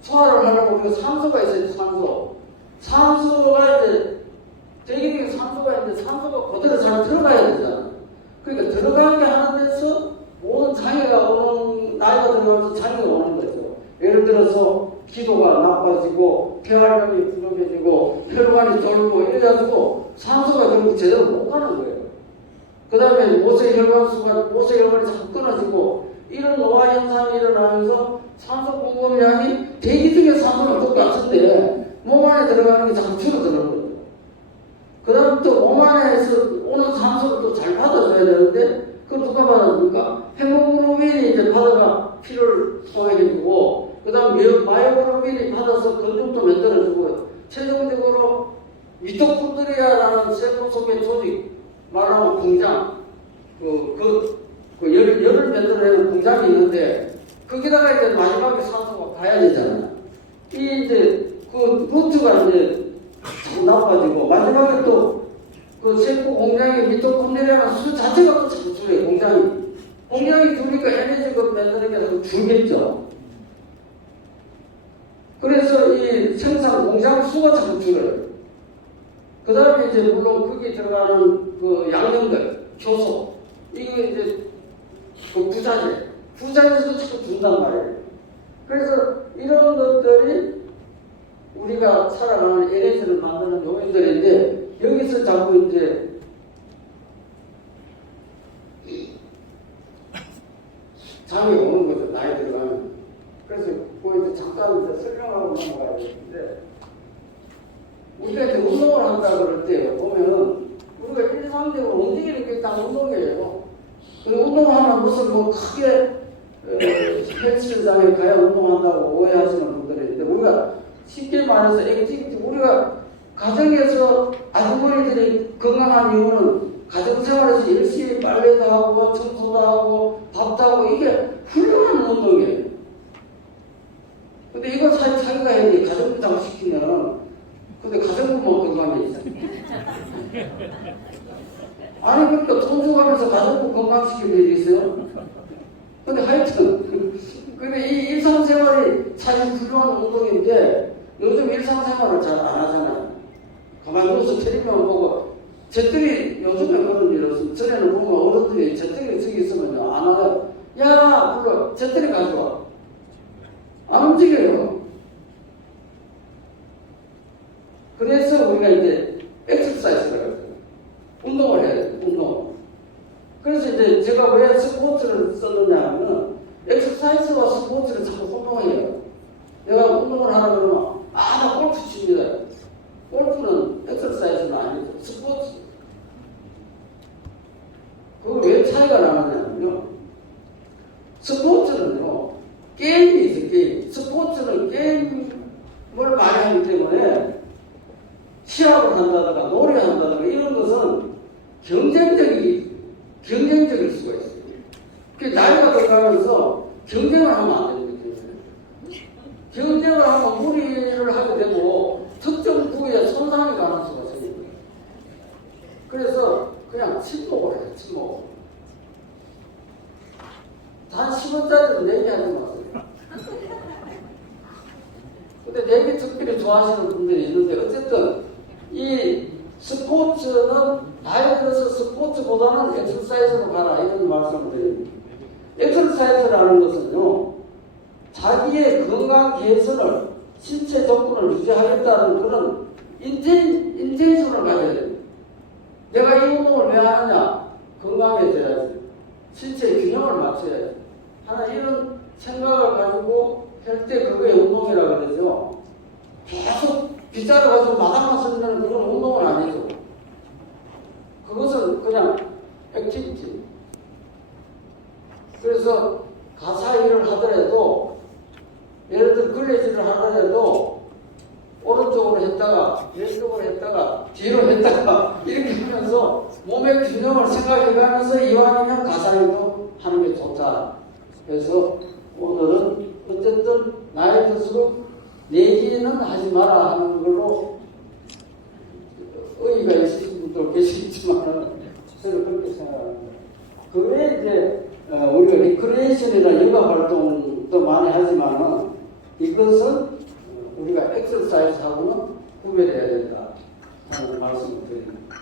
소화를 하려면 우리가 산소가 있어요. 산소가 이제 대기력에 산소가 있는데 산소가 그대로 잘 들어가야 되잖아. 그러니까 들어가게 하는 데서 모든 장애가 오는, 나이가 들어가면서 장애가 오는 거죠. 예를 들어서 기도가 나빠지고 폐활량이 부족해지고 혈관이 돌고 이래가지고 산소가 결국 제대로 못 가는 거예요. 그 다음에 모세혈관이 자꾸 끊어지고 이런 노화 현상이 일어나면서 산소 공급량이 대기 중에 산소가 똑같은데 몸 안에 들어가는 게 자꾸 줄어드는 거예요. 그 다음 또 몸 안에서 오는 산소를 또 잘 받아줘야 되는데, 그걸 누가 받아줍니까? 헤모글로빈이 이제 받아가 피를 소화해주고, 그 다음 마이오글로빈이 받아서 근육도 만들어주고요. 최종적으로 미토콘드리아라는 세포 속의 조직, 말하면 공장, 열을 만들어내는 공장이 있는데, 거기다가 이제 마지막에 산소가 가야 되잖아요. 이제 그 루트가 이제 자꾸 나빠지고, 마지막에 또 그 세포 공장의 미토콘드리아라는 수 자체가 또 자꾸 줄여요, 공장이 줄니까 에너지가 만드는 게 자꾸 줄겠죠. 그래서 이 생산 공장 수가 자꾸 줄어요. 그 다음에 이제 물론 거기에 들어가는 그 양념들, 효소, 이거 이제 그 부자재에서도 자꾸 준단 말이에요. 그래서 이런 것들이 우리가 살아가는 에너지를 만드는 요인들인데, 여기서 자꾸 이제 장애가 오는 거죠, 나이 들어가면. 그래서 그거 이제 잠깐 이제 설명하고 넘어가야 되는데, 우리가 이제 운동을 한다 그럴 때 보면은 우리가 일상적으로 움직이는 게 딱 운동이에요. 운동하면 무슨 뭐 크게 헬스장에 가야 운동한다고 오해하시는 분들이 있는데, 우리가 쉽게 말해서 액티비티, 우리가 가정에서 아주머니들이 건강한 이유는 가정생활에서 열심히 빨래도 하고 청소도 하고 밥도 하고 이게 훌륭한 운동이에요. 근데 이건 사실 자기가 해야 돼. 가정부장 시키면. 근데 가정부만 건강해지잖아. 아니 그러니까 돈 주가면서 가정부 건강시키는 일이 있어요. 근데 하여튼 근데 이 일상생활이 사실 훌륭한 운동인데 요즘 일상생활을 잘 안 하잖아요. 누워서 텔레비전 보고 젖들이 요즘에 그런 일 없으면 전에는 보면 어른들이 젖들이 저기 있으면 안 와요. 야 불러 젖들이 가져와. 안 움직여요. 그래서 우리가 이제 엑서사이즈를 해요. 운동을 해야 돼요. 운동. 그래서 이제 제가 왜 스포츠를 썼느냐 하면 엑서사이즈와 스포츠를 자꾸 혼동해요. 내가 운동을 하라 그러면 나 골프 칩니다. 골프는 엑서사이즈는 아니죠. 스포츠. 그걸 왜 차이가 나느냐면요. 스포츠는요. 게임이 있어요. 게임. 스포츠는 게임을 많이 하기 때문에 시합을 한다든가 노래한다든가 이런 것은 경쟁적일 수가 있어요. 나이가 들어가면서 경쟁을 하면 안 되기 때문에 경쟁을 하면 무리를 하게 되고 특정 부위에 손상이 가는 수가 있어요. 그래서 그냥 침묵을 해요. 침묵. 단 10원짜리도 내기하지 마세요. 근데 내기 특별히 좋아하시는 분들이 있는데 어쨌든 이 스포츠는 나이 들어서 스포츠보다는 엑서사이즈로 가라 이런 말씀을 드립니다. 엑서사이즈라는 것은요 자기의 건강 개선을 신체 조건을 유지하겠다는 그런 인텐션을 가져야 됩니다. 내가 이 운동을 왜 하느냐? 건강해져야지. 신체 균형을 맞춰야지. 하나 이런 생각을 가지고 할 때 그게 운동이라고 그러죠. 계속 빗자루 가지고 마당만 쓰는 그런 운동은 아니죠. 그것은 그냥 액티비티. 그래서 가사 일을 하더라도 예를 들어 걸레질을 하더라도 오른쪽으로 했다가 왼쪽으로 했다가 뒤로 했다가 이렇게 하면서 몸의 균형을 생각해가면서 이왕이면 가사일도 하는 게 좋다. 그래서 오늘은 어쨌든 나이 들수록 내기는 하지 마라 하는 걸로 의의가 있으신 분도 계시겠지만 저는 그렇게 생각합니다. 그 외에 이제 우리가 리크레이션이나 여가 활동도 많이 하지만 이것은 우리가 엑서사이즈하고는 구별해야 된다 하는 말씀을 드립니다.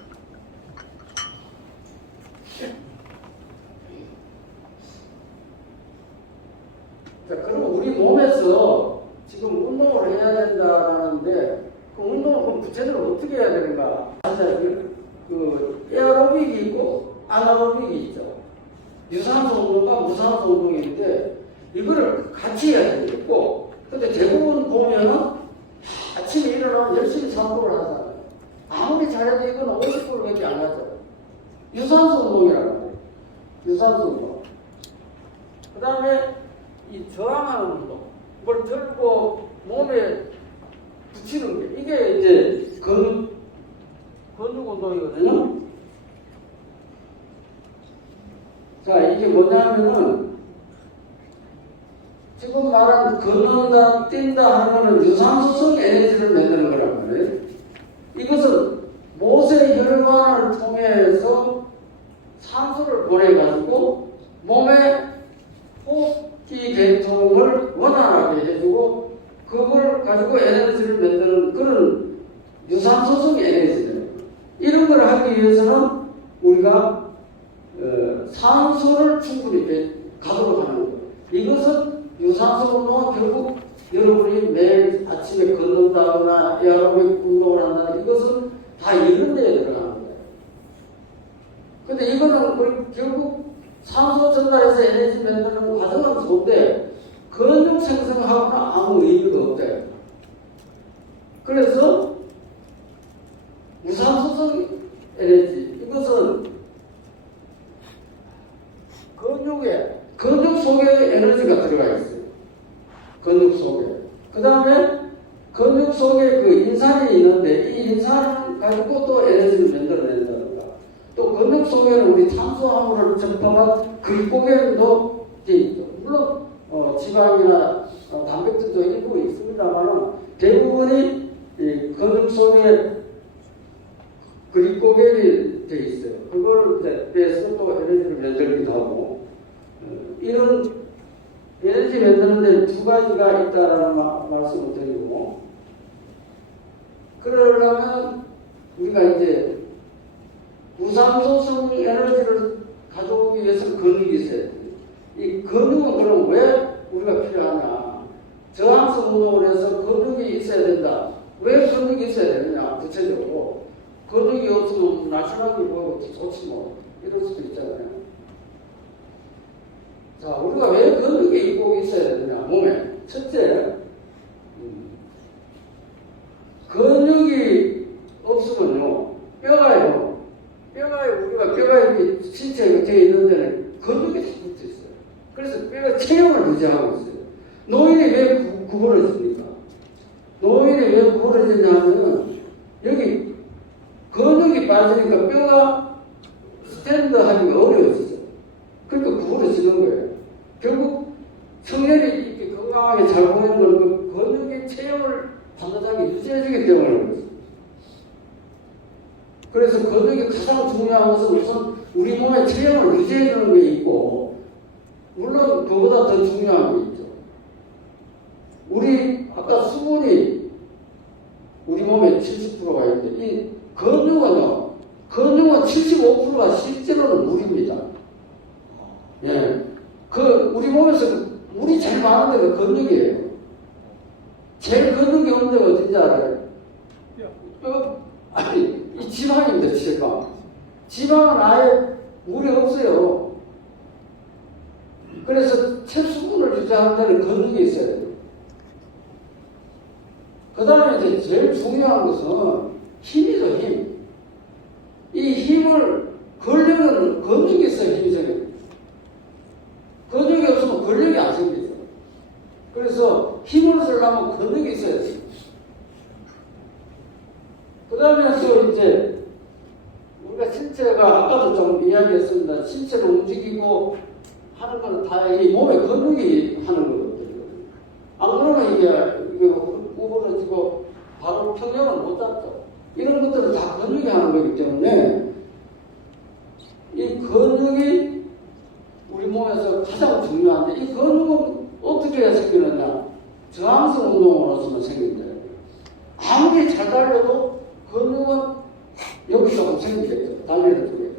자, 그럼 우리 몸에서 지금 운동을 해야 된다는데 그 운동을 그럼 구체적으로 어떻게 해야 되는가? 그 에어로빅이 있고 아나로빅이 있죠. 유산소 운동과 무산소 운동인데 이거를 같이 해야 되겠고 근데 대부분 보면은 아침에 일어나면 열심히 산보를 하잖아요. 아무리 잘해도 이건 50%밖에 안 하죠. 유산소 운동이라고 해요. 유산소 운동. 그 다음에 이 저항하는 운동. 뭘 들고 몸에 붙이는 게 이게 이제 근육 운동이거든요. 자, 이게 뭐냐면은 지금 말한 걷는다, 뛴다 하는 거는 유산소성 에너지를 만드는 거란 말이에요. 이것은 모세 혈관을 통해서 산소를 보내가지고 몸의 호흡기 계통을 원활하게 해주고 그걸 가지고 에너지를 만드는 그런 유산소성 에너지들. 이런 걸 하기 위해서는 우리가 산소를 충분히 가도록 하는 거예요. 이것은 유산소 운동은 결국 여러분이 매일 아침에 걷는다거나 에어로빅 운동을 한다거나 이것은 다 이런 데에 들어가는 거예요. 근데 이거는 결국 산소 전달해서 에너지 만드는 과정은 좋은데 근육 생성하고는 아무 의미가 없대요. 그래서 무산소성 에너지 이것은 근육 속에 에너지가 들어가 있어요. 근육 속에. 그 다음에 근육 속에 그 인산이 있는데 이 인산을 가지고 또 에너지를 만들어낸다든가 또 근육 속에는 우리 탄수화물을 전파한 글코겐도 있죠. 물론 지방이나 단백질도 일부 있습니다만 대부분이 이 근육 속에 글리코겐이 돼 있어요. 그걸 빼서 또 에너지를 만들기도 하고 이런 에너지 만드는데 두 가지가 있다라는 말씀을 드리고 그러려면 구체적으로 근육이 없으면 날씬하게 보이고 좋지 뭐 이럴 수도 있잖아요. 자, 우리가 왜 근육이 꼭 있어야 되냐 몸에 첫째 근육이 없으면요 뼈가 우리가 뼈가 이렇게 신체 곁에 있는 데는 근육이 다 붙어 있어요. 그래서 뼈가 체형을 유지하고 있어요. 노인이 왜 구부러집니까? 노인이 왜 구부러지냐면 여기 근육이 빠지니까 뼈가 스탠드 하기가 어려워지죠. 그러니까 구부러지는 거예요. 결국 청년이 이렇게 건강하게 잘 보이는 건 그 근육의 체형을 반듯하게 유지해주기 때문에 그렇습니다. 그래서 근육이 가장 중요한 것은 우선 우리 몸의 체형을 유지해주는 게 있고, 물론 그보다 더 중요한 게 있죠. 우리 아까 수분이 우리 몸에 70%가 있는데 이 근육은 75%가 실제로는 물입니다. 예, 우리 몸에서 물이 제일 많은 데가 근육이에요. 제일 근육이 없는 데가 어딘지 알아요? 아니, 이 지방입니다, 지방. 지방은 아예 물이 없어요. 그래서 체수분을 유지하는 데는 근육이 있어야 돼요. 그 다음에 이제 제일 중요한 것은 힘이죠, 힘. 이 힘을 근력은 근육이 있어야 힘이 생겨요. 근육이 없으면 근력이 안 생기죠. 그래서 힘을 쓰려면 근육이 있어야 돼요. 그 다음에 또 이제 우리가 신체가 아까도 좀 이야기했습니다. 신체를 움직이고 하는 건 다 이 몸에 근육이 하는 거거든요. 안 그러면 이게 구부러지고 바로 평형을 못 잡죠. 이런 것들은 다 근육이 하는 거기 때문에 이 근육이 우리 몸에서 가장 중요한데 이 근육은 어떻게 생기느냐? 저항성 운동으로서는 생긴다. 아무리 잘 달려도 근육은 여기 조금 생기겠죠. 달리는 쪽에.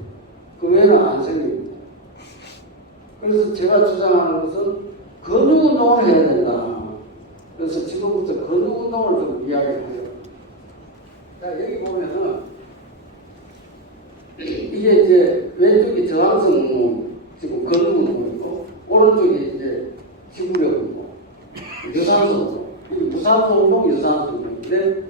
그 외에는 안 생깁니다. 그래서 제가 주장하는 것은 근육 운동을 해야 된다. 그래서 지금부터 근육 운동을 좀 이야기를 해요. 자, 여기 보면은 이게 이제 왼쪽이 저항성 운동, 지금 근육 운동이고, 오른쪽이 이제 기구력 운동, 유산소 운동. 유산소 운동, 유산소 운동인데,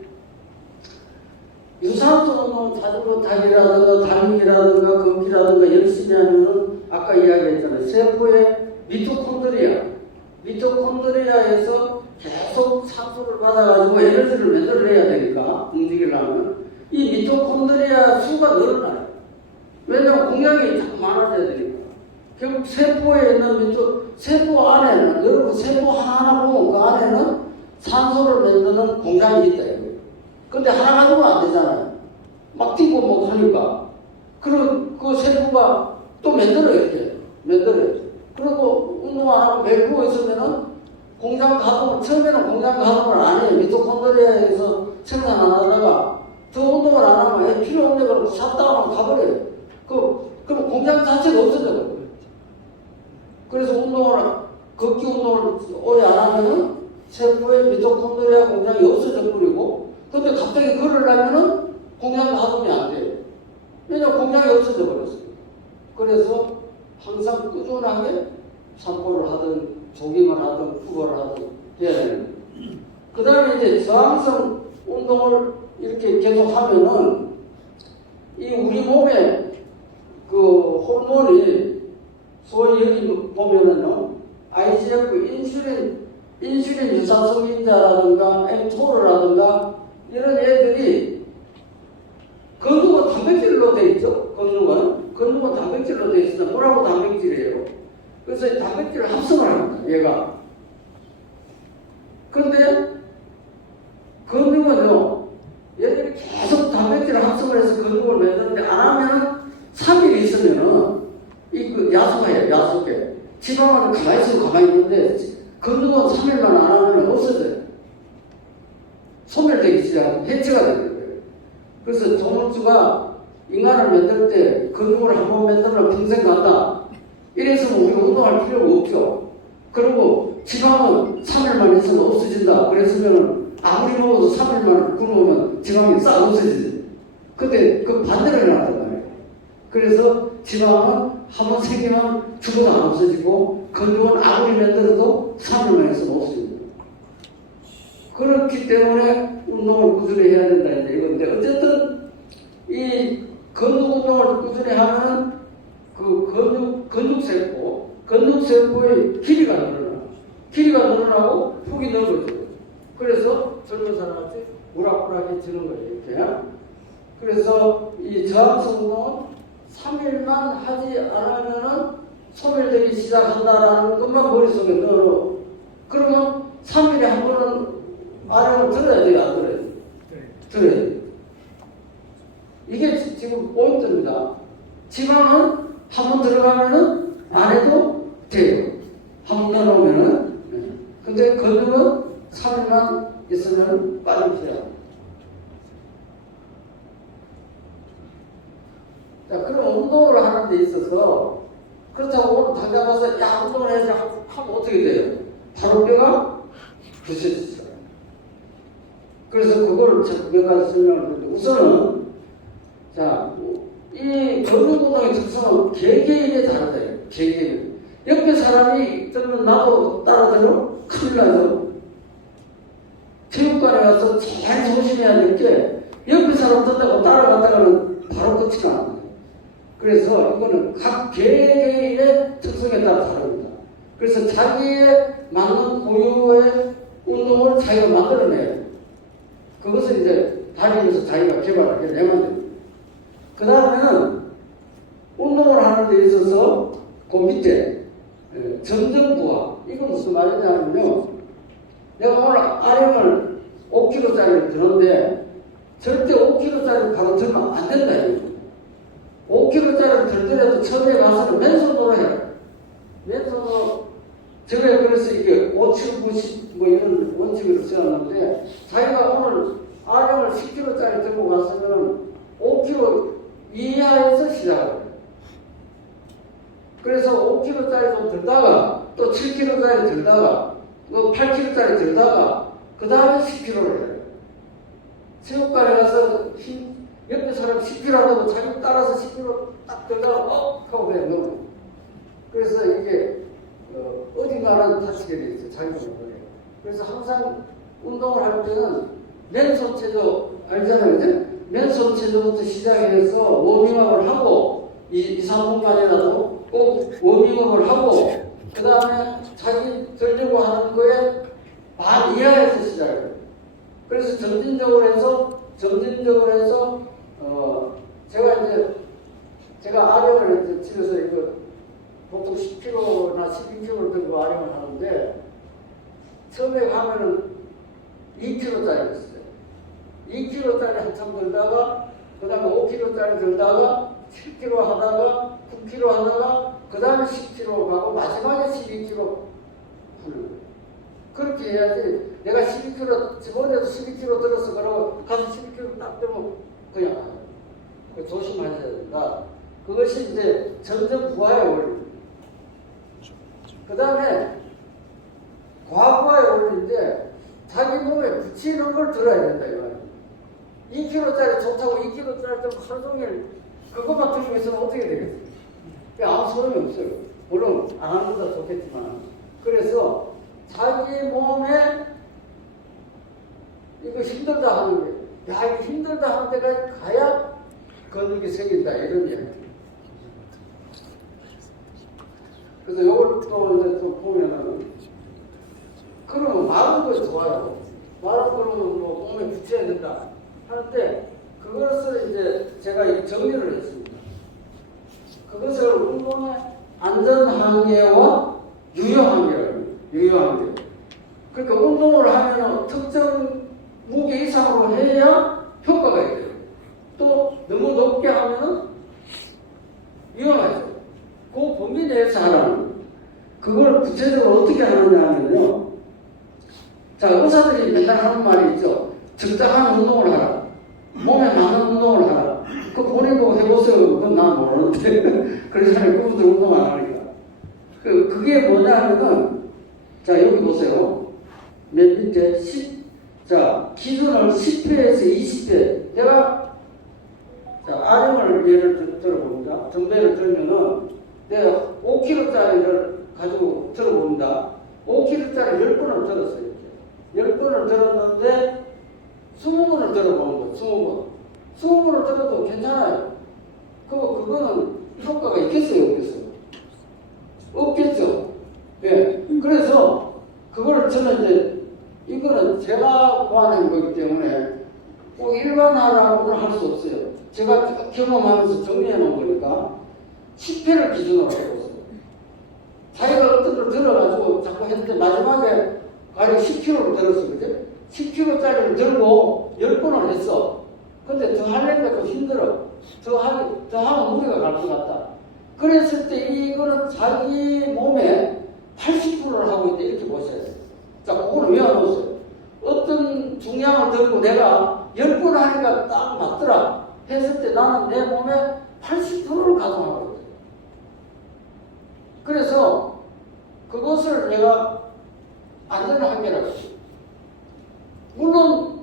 유산소 운동, 자전거 타기라든가, 달리기라든가, 걷기라든가 열심히 하면은, 아까 이야기했잖아요. 세포의 미토콘드리아에서 계속 산소를 받아가지고 에너지를 만들어내야 되니까, 움직이려면. 이 미토콘드리아 수가 늘어나요. 왜냐하면 공양이 자꾸 많아져야 되니까. 결국 세포에 있는 세포 안에는, 여러분 세포 하나하나 보면 그 안에는 산소를 만드는 공장이 있다. 근데 하나 가지고 안 되잖아요. 막 뛰고 뭐 하니까. 그럼 그 세포가 또 만들어야 돼. 그리고 운동 안 하고 매일 누워있으면은 공장 가동을, 처음에는 공장 가동을 안 해요. 미토콘드리아에서 생산 안 하다가 더 운동을 안 하면 필요 없네 그러고 샷다운을 가버려요. 그럼 공장 자체가 없어져요. 그래서 걷기 운동을 오래 안 하면은 세포의 미토콘드리아 공장이 없어져 버리고, 근데 갑자기 걸으려면은 공장 가동이 안 돼요. 왜냐면 공장이 없어져 버렸어요. 그래서 항상 꾸준하게 산보를 하든 조깅을 하든 푸거를 하든 해야 됩니다. 그 다음에 이제 저항성 운동을 이렇게 계속 하면은 이 우리 몸에 그 호르몬이 소위 여기 보면은요, IGF, 인슐린 유사성인자라든가 mTOR라든가 이런 애들이 근육은 단백질로 돼 있죠. 근육은 단백질로 돼 있으나 뭐라고 단백질이에요. 그래서 이 단백질을 합성을 합니다. 얘가. 그런데 근육은요, 얘들이 계속 단백질을 합성을 해서 근육을 만드는데 안 하면은 3일 있으면은 야속해요. 야속해. 지방은 가만히 있으면 가만히 있는데 근육은 3일만 안 하면 없어져요. 소멸되기 시작하고 해체가 되는 거예요. 그래서 조물주가 인간을 만들 때 근육을 한번 만들면 평생 간다. 이래서 우리가 운동할 필요가 없죠. 그리고 지방은 3일만 있으면 없어진다. 그랬으면 아무리 먹어도 3일만 굶으면 지방이 싹 없어지지. 근데 그 반대로 일어난단 말이에요. 그래서 지방은 한번 생기면 죽어도 안 없어지고 근육은 아무리 만들어도 3일 만에서 없어집니다. 그렇기 때문에 운동을 꾸준히 해야 된다 이건데 어쨌든 이 근육 운동을 꾸준히 하면 그 근육세포의 길이가 늘어나고 폭이 넓어져요. 그래서 젊은 사람한테 우락부락해지는 거예요. 이렇게. 그래서 이 저항성 운동은 3일만 하지 않으면은 소멸되기 시작한다라는 것만 머릿속에 넣어. 그러면 3일에 한 번은 아령을 들어야 돼요, 안 들어야 돼요? 들어야 돼요. 이게 지금 포인트입니다. 지방은 한 번 들어가면은 안 해도 돼요. 한 번 넣어놓으면은. 근데 근육은 3일만 있으면 빠집니다. 자, 그럼 운동을 하는 데 있어서 그렇다고 오늘 당장 가서 야 운동을 해야지 하면 어떻게 돼요? 바로 뼈가 부서졌어요. 그래서 그거를 몇 가지 설명을 드는데 우선은 자, 이 근육운동의 특성은 개개인에 다르다. 개개인. 옆에 사람이 들으면 나도 따라들어? 큰일 나죠. 체육관에 가서 제일 조심해야 될 게 옆에 사람 듣다고 따라갔다가는 바로 끝이 납니다. 그래서 이거는 각 개개인의 특성에 따라 다릅니다. 그래서 자기에 맞는 고유의 운동을 자기가 만들어내야 돼요. 그것을 이제 다니면서 자기가 개발을 해내면 됩니다. 그 다음에는 운동을 하는 데 있어서 그 밑에 점정부하 이거 무슨 말이냐면요. 내가 오늘 아령을 5kg짜리를 드는데 절대 5kg짜리를 바로 들면 안 된다. 이거. 5kg짜리를 들더라도 처음에 가서는 맨손으로 해요. 맨손으로 제가 그래서 이게 5, 7, 90 뭐 이런 원칙을 써놨는데 자기가 오늘 아령을 10kg짜리 들고 갔으면 5kg 이하에서 시작을 해요. 그래서 5kg짜리 좀 들다가 또 7kg짜리 들다가 또 8kg짜리 들다가 그 다음에 10kg를 해요. 체육관에 가서 옆에 사람 10kg 하고 자기 따라서 10kg 딱 들다가 하고 그냥 넘어요. 그래서 이게 어딘가는 다치게 돼 있어요. 자기가 모르게. 그래서 항상 운동을 할 때는 맨손 체조 알잖아요. 그죠? 맨손 체조부터 시작해서 워밍업을 하고 2, 3분만이라도 꼭 워밍업을 하고 그 다음에 자기 들려고 하는 거에 반 이하에서 시작해요. 그래서 점진적으로 해서 제가 아령을 이제 집에서 이거 보통 10kg나 12kg를 들고 아령을 하는데 처음에 가면은 2kg짜리였어요. 2kg짜리 한참 들다가 그 다음에 5kg짜리 들다가 7kg 하다가 9kg 하다가 그 다음에 10kg 가고 마지막에 12kg 하는 거예요. 그렇게 해야지 내가 12kg 저번에도 12kg 들어서 그러고 가서 12kg 딱 들면 그냥 안 조심하셔야 된다. 그것이 이제 점점 부하에 올립니다. 그 다음에 과부하에 올리는데 자기 몸에 붙이는 걸 들어야 된다 이 말이에요. 2kg짜리 좋다고 2kg짜리 좀 하루 종일 그것만 들고 있으면 어떻게 되겠어요? 아무 소용이 없어요. 물론 안 하는 것도 좋겠지만. 그래서 자기 몸에 이거 힘들다 하는 게, 야, 이거 힘들다 하는 데까지 가야 근육이 생긴다, 이런 이야기. 그래서 이걸 또 이제 좀 보면은, 그러면 마른 거 좋아요. 마른 거는 뭐 몸에 붙여야 된다 하는데, 그것을 이제 제가 정리를 했습니다. 그것을 운동의 안전항해와 유효항해. 그러니까 운동을 하면 특정 무게 이상으로 해야 효과가 있어요. 또 너무 높게 하면 위험하죠. 그 범위 내에서 하라는 그걸 구체적으로 어떻게 하느냐 하면요. 자, 의사들이 맨날 하는 말이 있죠. 적당한 운동을 하라. 몸에 맞는 운동을 하라. 그 본인도 해보세요. 그건 난 모르는데. 그러잖아요. 그분들 운동 안 하니까. 그게 뭐냐 하면은, 자, 여기 보세요. 맨 밑에 10, 자, 기준을 10회에서 20회. 내가, 자, 아령을 예를 들어봅니다. 덤벨을 들면은, 내가 5kg짜리를 가지고 들어봅니다. 5kg짜리 10번을 들었어요. 이렇게. 10번을 들었는데, 20번을 들어보는 거예요. 20번. 20번을 들어도 괜찮아요. 그거는 효과가 있겠어요? 없겠어요? 없겠죠? 예. 그래서, 그걸 저는 이제, 이거는 제가 구하는 거기 때문에 꼭 일반화라고는 할 수 없어요. 제가 경험하면서 정리해 놓은 거니까 10회를 기준으로 해보세요. 자기가 어떤 걸 들어가지고 자꾸 했는데 마지막에 가령 10kg를 들었어. 그죠? 10kg짜리를 들고 10번을 했어. 근데 더 하려니까 좀 힘들어. 더 하면 무리가 갈 것 같다. 그랬을 때 이거는 자기 몸에 80%를 하고 있다. 이렇게 보셔야 돼요. 자, 그거는 외워놓으세요. 어떤 중량을 들고 내가 10번 하니까 딱 맞더라 했을 때 나는 내 몸에 80%를 가동하고 있어요. 그래서 그것을 내가 안전하게라고 했어요. 물론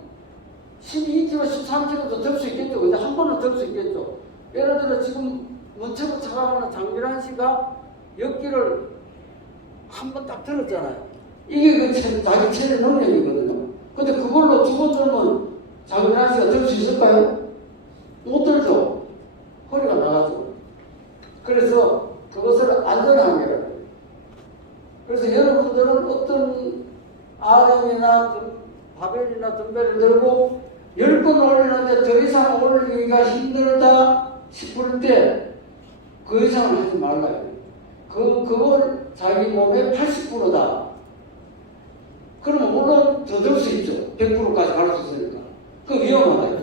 12kg, 13kg도 들 수 있겠죠. 근데 한 번은 들 수 있겠죠. 예를 들어 지금 문체부 차가하는 장미란 씨가 10kg를 한 번 딱 들었잖아요. 이게 자기 체력 능력이거든요. 근데 그걸로 두 번 들면 장미란 씨가 들 수 있을까요? 못 들죠. 허리가 나가죠. 그래서 그것을 안전하게 해요. 그래서 여러분들은 어떤 RM이나 바벨이나 덤벨을 들고 10번 올리는데 더 이상 올리기가 힘들다 싶을 때 그 이상을 하지 말라요. 그걸 자기 몸의 80%다. 그러면 물론 더 들 수 있죠. 100%까지 갈 수 있으니까. 그 위험하대요.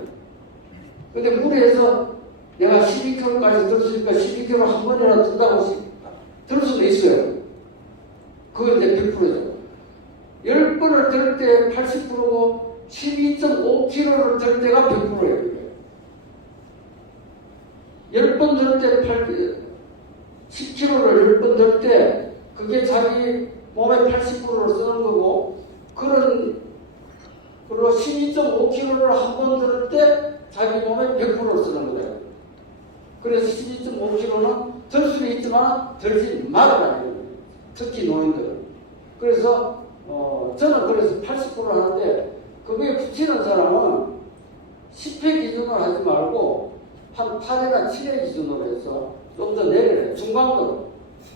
근데 무리해서 내가 12kg까지 들 수 있으니까 12kg 한 번이라도 든다고 들 수도 있어요. 그건 이제 100%죠. 10번을 들 때 80%고 12.5kg를 들 때가 100%예요. 10번 들 때 10kg를 10번 들 때 그게 자기 몸의 80%를 쓰는 거고 그리고 12.5kg를 한 번 들 때 자기 몸의 100%를 쓰는 거예요. 그래서 12.5kg는 들 수도 있지만 들지 말아라. 특히 노인들. 그래서 저는 그래서 80% 하는데 그게 붙이는 사람은 10회 기준으로 하지 말고 한 8회나 7회 기준으로 해서 좀 더 내려요. 중강도.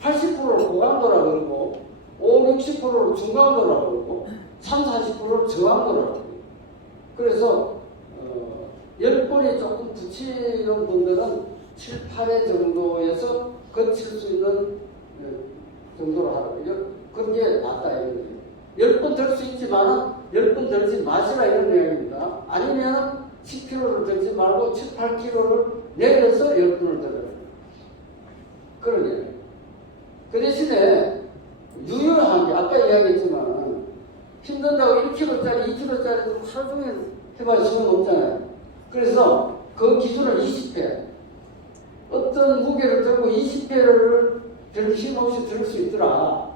80%를 고강도라고 그러고 5, 60%를 중강도라고 그러고 3, 40%를 저강도라고 그래요. 그래서 10번이 조금 붙이는 분들은 7, 8회 정도에서 거칠 수 있는 정도로 하라고요. 그게 낫다 이거예요. 10번 들 수 있지만은 10번 들지 마시라 이런 내용입니다. 아니면 10kg를 들지 말고 7, 8kg를 내려서 10번을 들어요. 그런 거예요. 그 대신에 유효한 게 아까 이야기했지만 힘든다고 1kg짜리, 2kg짜리도 하루 종일 해봐야 소용없잖아요. 그래서 그 기준을 20회. 어떤 무게를 들고 20회를 들 힘없이 들 수 있더라.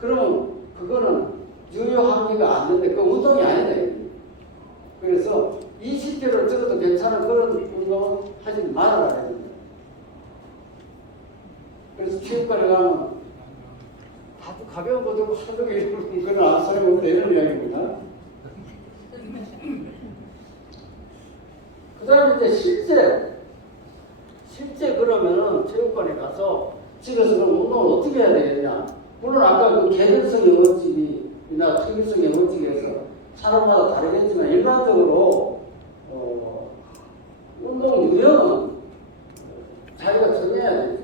그러면 그거는 유효하기가 안 되는데 그 운동이 아니다. 그래서 20회를 들어도 괜찮은 그런 운동은 하지 말아라. 그래서 체육관에 가면 아주 가벼운 거 들고 하루 종일 그런 아무 사람이 없다 이런 이야기입니다. 그 다음에 이제 실제 그러면은 체육관에 가서 집에서 그럼 운동을 어떻게 해야 되겠냐. 물론 아까 그 개별성 영어집이나 특이성 영어집에서 사람마다 다르겠지만 일반적으로 운동 유형은 자기가 정해야 되죠.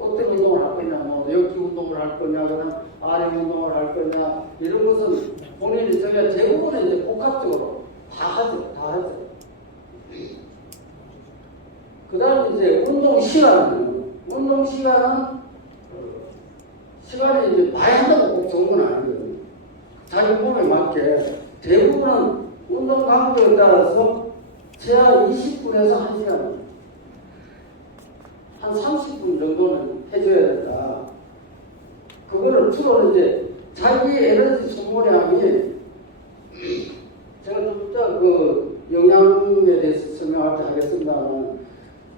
어떤 운동을 할 거냐, 뭐 역기 운동을 할 거냐, 그냥 아령 운동을 할 거냐 이런 것은 본인이 정해야 대부분은 이제 복합적으로 다 하죠. 그 다음에 이제 운동 시간은 시간이 이제 많이 한다고 꼭 좋은 건 아니거든요. 자기 몸에 맞게 대부분은 운동 강도에 따라서 최하 20분에서 1시간 한 30분 정도는 해줘야 된다. 그거를 주로 이제 자기 에너지 소모량이 제가 좀 이따 그 영양에 대해서 설명할 때 하겠습니다만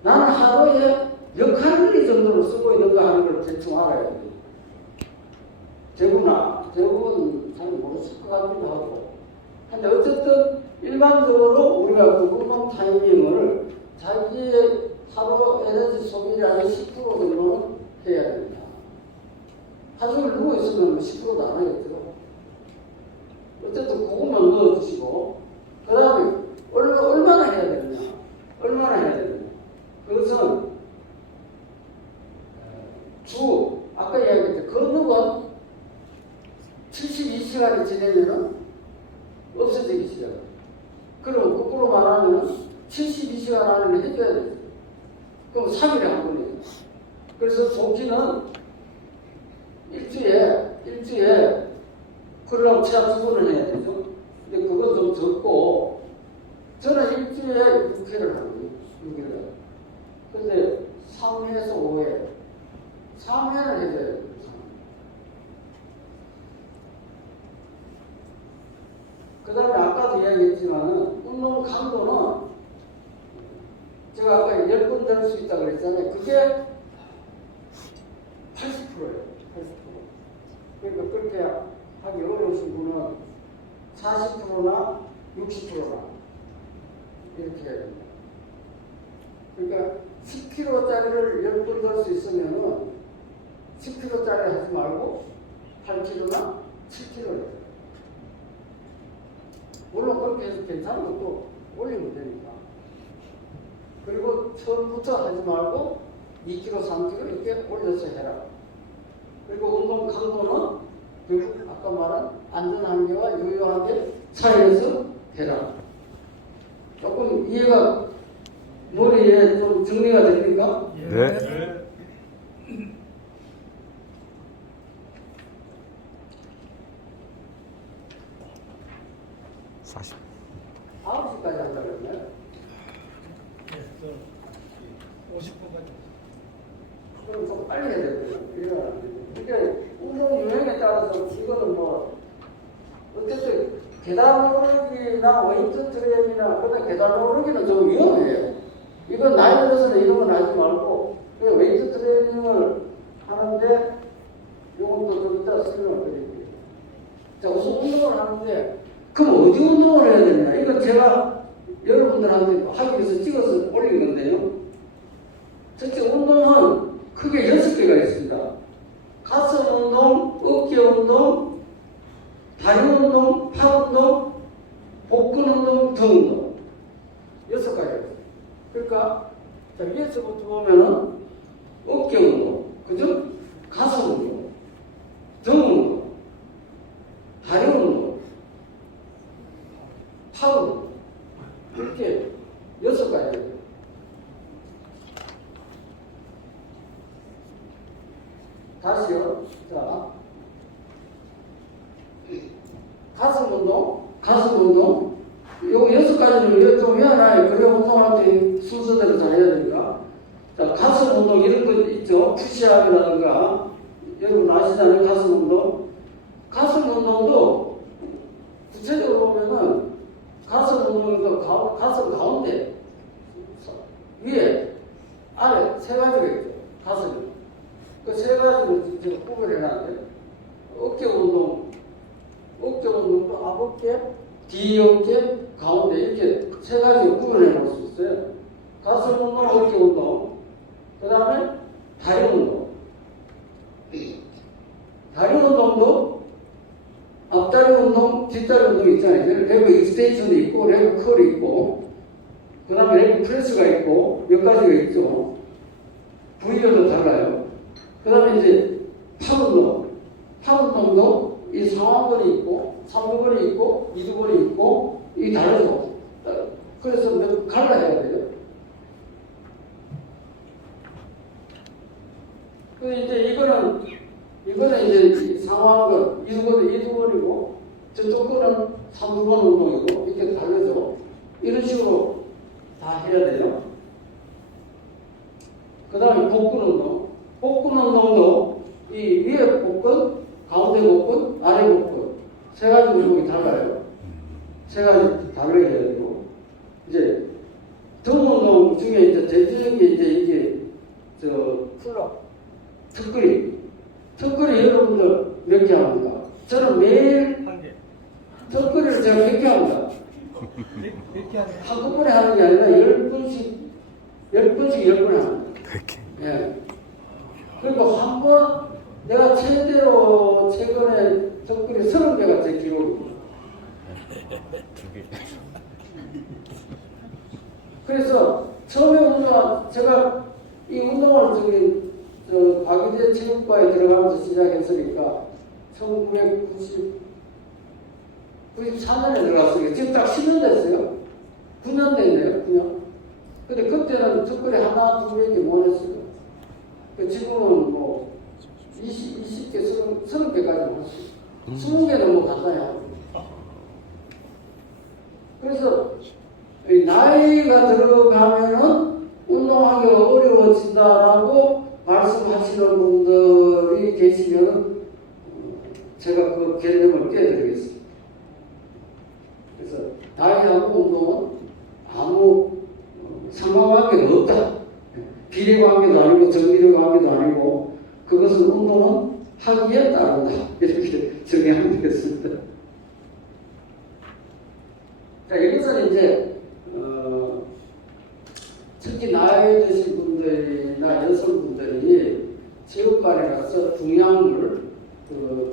나는 하루에 몇 칼로리 정도로 쓰고 있는가 하는 걸 대충 알아야 돼. 대부분 잘 모르실 것 같기도 하고. 근데 어쨌든 일반적으로 우리가 그 운동 타이밍을 자기의 하루 에너지 소비량의 10% 정도는 해야 됩니다. 하루 종일 누워 있으면 10%도 안 하겠죠. 어쨌든 그것만 넣어 주시고, 그 다음에 얼마나 해야 되느냐? 얼마나 해야 되느냐? 그것은 아까 이야기했죠. 근육은 72시간이 지내면은 없어지기 시작해요. 그럼 거꾸로 말하면 72시간 안에 해줘야 돼요. 그럼 3일에 한 번이에요. 그래서 복귀는 일주에 그러려면 최하 2번을 해야 되죠. 근데 그건 좀 적고, 저는 일주일에 6회를 하거든요. 6회를. 근데 3회에서 5회. 3회를 해줘야 돼요. 그 다음에 아까도 이야기했지만은, 운동 강도는 제가 아까 10번 될 수 있다고 그랬잖아요. 그게 80%예요. 80%. 그러니까 그렇게 하기 어려우신 분은 40%나 60%나 이렇게 해야 됩니다. 그러니까 10kg짜리를 10번 될 수 있으면은 10kg짜리 하지 말고 8kg나 7kg 해요. 물론 그렇게 해서 괜찮은 것도 올리면 되니까. 그리고 처음부터 하지 말고 2kg, 3kg 이렇게 올려서 해라. 그리고 운동 강도는 결국 아까 말한 안전한계와 유효한계 사이에서 해라. 조금 이해가 머리에 좀 정리가 됩니까? 네. 9시까지 한다 그러면 50분까지. 그럼 좀 빨리 해야 되거든요. 그러니까 운동 유형에 따라서 이거는 뭐 어쨌든 계단 오르기나 웨이트 트레이닝이나 그다음 계단 오르기는 좀 위험해요. 이건 나이 들어서는 이런 건 하지 말고 그냥 웨이트 트레이닝을 하는데 이것도 좀 이따 설명을 드릴게요. 자, 우선 운동을 하는데 그럼 어디 운동을 해야 되냐? 이건 제가 여러분들한테 하기 위해서 찍어서 올린 건데요. 첫째 운동은 크게 6개가 있습니다. 가슴 운동, 어깨 운동, 다리 운동, 팔 운동, 복근 운동, 등 운동. 6가지예요. 그러니까 자, 위에서부터 보면은 어깨 운동, 그죠? 가슴 운동, 등 운동, 다리 운동, 팔 운동. 이렇게 6가지예요. 다시요. 자, 가슴 운동. 요 6가지는 좀 미안해요. 그래 운동할 때 순서대로 잘 해야 되니까. 자, 가슴 운동 이런 거 있죠. 푸시업이라든가. 여러분 아시잖아요. 가슴 운동. 가슴 운동도 구체적으로 보면은 가슴 운동도 가슴 가운데, 위에, 아래 3가지가 있죠. 가슴이. 그 3가지를 제가 구별해놨는데, 어깨 운동도 앞어깨, 뒤어깨, 가운데 이렇게 3가지를 구별해놓을 수 있어요. 가슴 운동, 어깨 운동, 그 다음에 다리 운동. 다리 운동도 앞다리 운동, 뒷다리 운동 있잖아요. 레그 익스텐션이 있고, 레그 컬이 있고, 그 다음에 레그 프레스가 있고, 몇 가지가 있죠. 부위별로 달라요. 그 다음에 이제 팔 운동도 이 상완근이 있고, 3두근이 있고, 2두근이 있고, 이 다르죠. 그래서 갈라해야 돼요. 그 이제 이거는 이제 상완근, 2두근이고, 저쪽 거는 3두근 운동이고, 이렇게 다르죠. 이런 식으로 다 해야 돼요. 그 다음에 복근 운동. 복근 운동도 이 위에 복근, 가운데 복근, 아래 복근 3가지 운동이 달라요. 3가지. 발로 해야 되고, 이제 등운동 중에 이제 대표적인 게 이제 이게 풀업. 턱걸이 여러분들 몇 개 합니까? 저는 매일 한 개. 턱걸이를 제가 몇 개 합니다. 몇개 하는 거? 한꺼번에 하는 게 아니라 10번씩 10번 합니다. 예. 그리고 한 번 내가 최대로 최근에 턱걸이 30개가 제 기록입니다. 그래서 처음에 제가 이 운동을 박유대 체육과에 들어가면서 시작했으니까 1994년에 들어갔어요. 지금 딱 10년 됐어요. 9년 됐네요. 9년. 근데 그때는 턱걸이 하나, 두 개밖에 못 했어요. 지금은 뭐 20개, 30개까지 했어요. 20개는 뭐 간단해요. 그래서 나이가 들어가면은 운동하기가 어려워진다라고 말씀하시는 분들이 계시면 제가 그 개념을 깨드리겠습니다. 그래서 나이하고 운동은 아무 상관관계가 없다. 비례관계도 아니고 정비례 관계도 아니고 그것은 운동은 하기에 따른다. 이렇게 정의하면 되겠습니다. 자, 여기서는 이제 특히 나이 드신 분들이나 여성분들이 체육관에 가서 중량을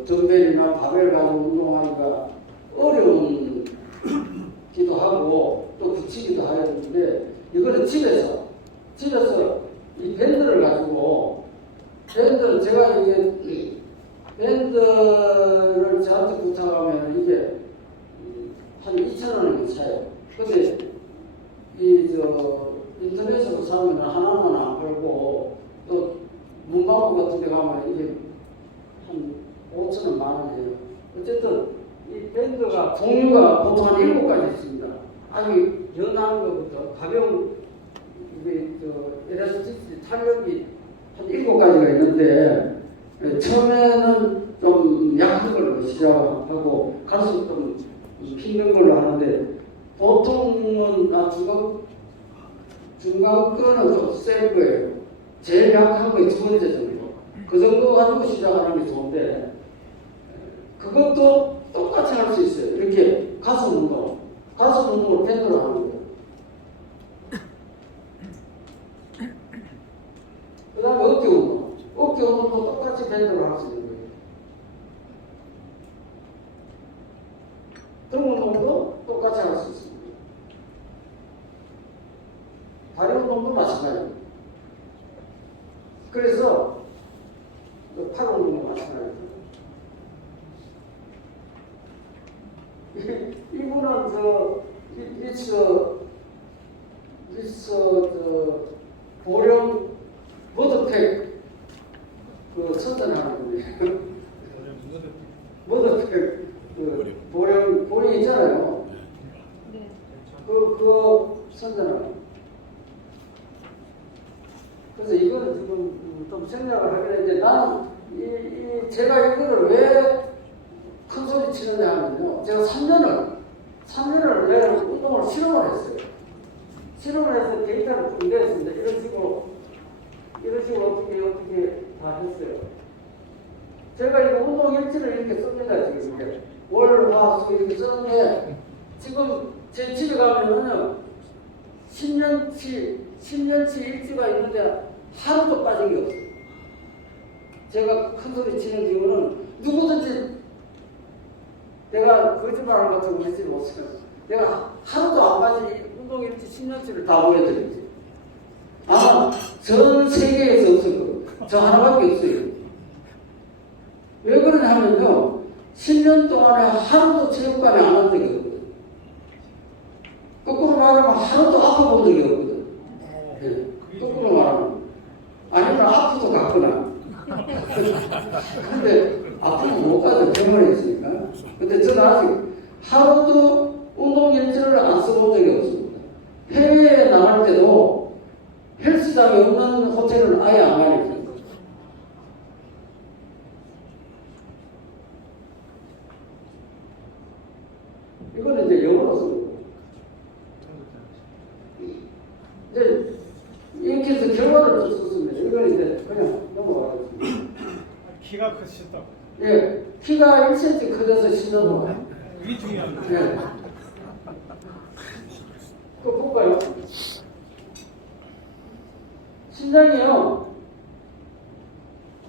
덤벨이나 바벨 가지고 운동하기가 어려운 기도 하고 또 붙이기도 해야 되는데 이거는 집에서 이 밴드를 가지고 밴드를 제가 이게 밴드를 저한테 부탁하면 이게 한 2,000원이면 사요. 근데 인터넷으로 사면 하나만 안 팔고 또 문방구 같은 데 가면 이게 한 5,000원, 10,000원이에요. 어쨌든 이 밴드가 종류가 보통 한 7가지 있습니다. 아주 연한 것부터 가벼운 엘라스티시 탄력이 한 7가지가 있는데 처음에는 좀 약한 걸로 시작하고 갈수록 좀 힘든 걸로 하는데 보통은 중간 거는 좀 센 거예요. 제일 약한 거에 2번째 정도. 그 정도 가지고 시작하는 게 좋은데 그것도 똑같이 할 수 있어요. 이렇게 가슴 운동을 밴드로 하는 거예요. 그 다음에 어깨 운동도 똑같이 밴드로 할 수 있는 거예요. 등 운동도 똑같이 할 수 있습니다. 다리 운동도 마찬가지입니다. 그래서 팔 운동도 마찬가지입니다. 이분은 보령 머드팩 선전하는 분이에요. 머드팩 보령 있잖아요. 네. 그거 선전하는. 그래서 이거는 지금 좀 생략을 하긴 했는데 나는 제가 이거를 왜 큰 소리 치느냐 하면요. 제가 3년을 내가 운동을 실험을 했어요. 실험을 해서 데이터를 좀 냈습니다. 이런 식으로 어떻게 다 했어요. 제가 이거 운동 일지를 이렇게 씁니다. 지금 이게 월, 화, 수 이렇게 쓰는데 지금 제 집에 가면은요 10년치 일지가 있는데 하루도 빠진 게 없어요. 제가 큰 소리 치는 이유는 누구든지 내가 거짓말하는 것 같은 거 믿지 못해요. 내가 하루도 안 빠진 운동 일지 10년치를 다 보여드릴게요. 아마 전 세계에서 없을 거예요. 저 하나밖에 없어요. 왜 그러냐 하면요 10년 동안에 하루도 체육관에 안 한 적이 없거든. 거꾸로 말하면 하루도 아파본 적이 없거든. 네. 거꾸로 말하면 아니면 아프도 갔거나 근데 아프면 못 가죠. 병원에 있으니까. 근데 저는 아직 하루도 운동 일지를 안 써본 적이 없습니다. 해외에 나갈 때도 헬스장이 없는 호텔은 아예 안 가요. 이거는 이제 영어로 쓰고 이렇게 해서 결과를 줬었습니다. 이건 이제 그냥 넘어가겠습니다. 키가 크시다. 예, 키가 1cm 커져서 10년 동안. 이게 중요합니다. 예. 그거 볼까요? 신장이요.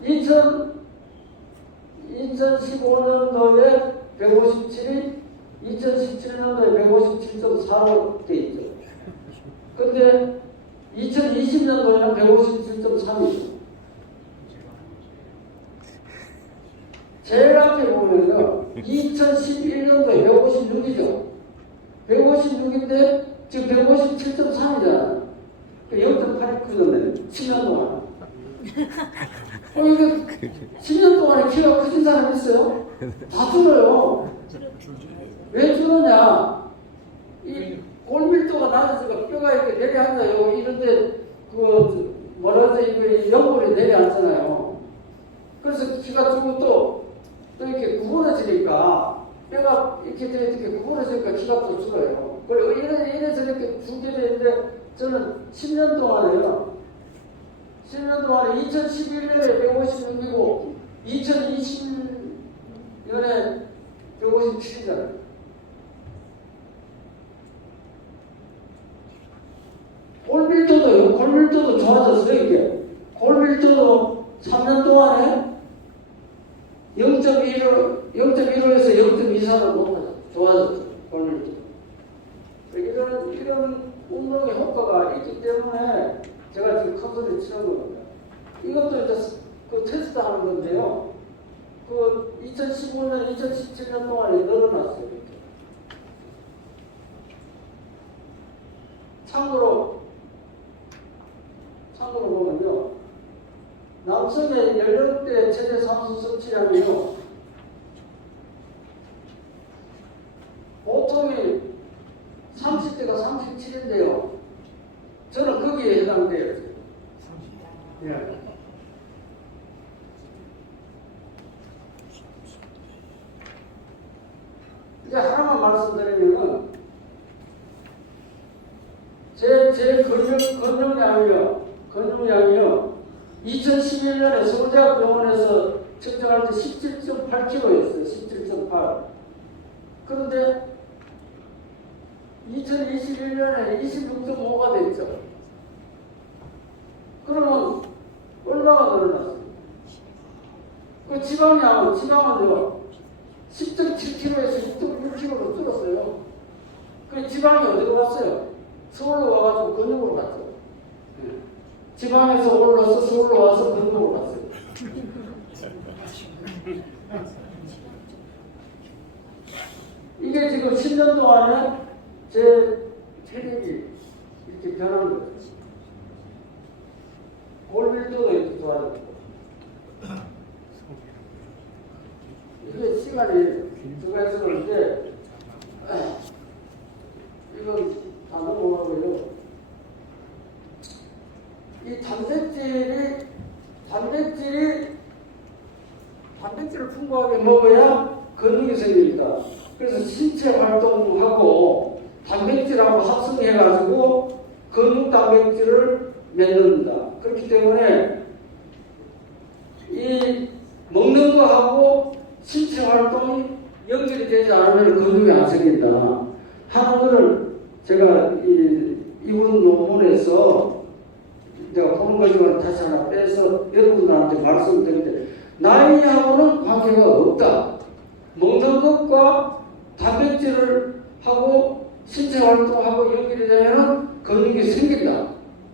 2015년도에 157이 2017년도에 157.4로 돼 있죠. 근데 2020년도에는 157.3이죠. 제일 앞에 보면요. 2011년도에 156이죠. 156인데 지금 157.3이잖아요. 0.8이 크던데 10년 동안. 이거 10년 동안에 키가 커진 사람 있어요? 다 줄어요. 왜 줄었냐? 이 골밀도가 낮아서 뼈가 이렇게 내려앉아요. 이런데 그 뭐라 하죠? 이거 연골이 내려앉잖아요. 그래서 키가 줄고 또 이렇게 구부러지니까 뼈가 이렇게 구부러지니까 키가 또 줄어요. 그리고 이래서 이렇게 줄게 되는데 저는 10년 동안에요. 10년 동안에 2011년에 156이고 2020년에 157이잖아요. 골밀도도 좋아졌어요, 이게. 골밀도도 3년 동안에 0.15에서 0.24로 좋아졌어요, 골밀도. 이런 운동의 효과가 있기 때문에 제가 지금 큰 소리 치는 겁니다. 이것도 이제 그 테스트 하는 건데요. 그 2015년, 2017년 동안에 늘어났어요. 이렇게. 참고로 보면요. 남성의 연령대 최대 산소 섭취량이요. 보통이 30대가 37인데요. 저는 거기에 해당돼요. 예. 이제 하나만 말씀드리면은 제 근육량이요. 2011년에 서울대학병원에서 측정할 때 17.8kg였어요. 17.8. 그런데 2021년에 26.5가 됐죠. 그러면 얼마가 늘어났어요? 그 지방은요, 10.7kg에서 6.6kg로 줄었어요. 그 지방이 어디로 갔어요? 서울로 와가지고 근육으로 갔죠. 지방에서 올라서 서울로 와서 근육으로 갔어요. 이게 지금 10년 동안에 제 체력이 이렇게 변한 거예요. 골밀도도 이렇게 좋아졌고. 이게 시간이 들어가서 그런데, 이건 다 넘어가고요. 이 단백질을 풍부하게 먹어야 근육이 생깁니다. 그래서 신체 활동하고 단백질하고 합성해가지고 근육 단백질을 만듭니다. 그렇기 때문에 이 먹는 거하고 신체 활동이 연결이 되지 않으면 근육이 안 생긴다 하는 것을 제가 이번 논문에서 내가 보는 거지만 다시 하나 빼서 여러분들한테 말씀드리는데, 나이하고는 관계가 없다. 먹는 것과 단백질을 하고 신체 활동하고 연결이 되면 근육이 생긴다.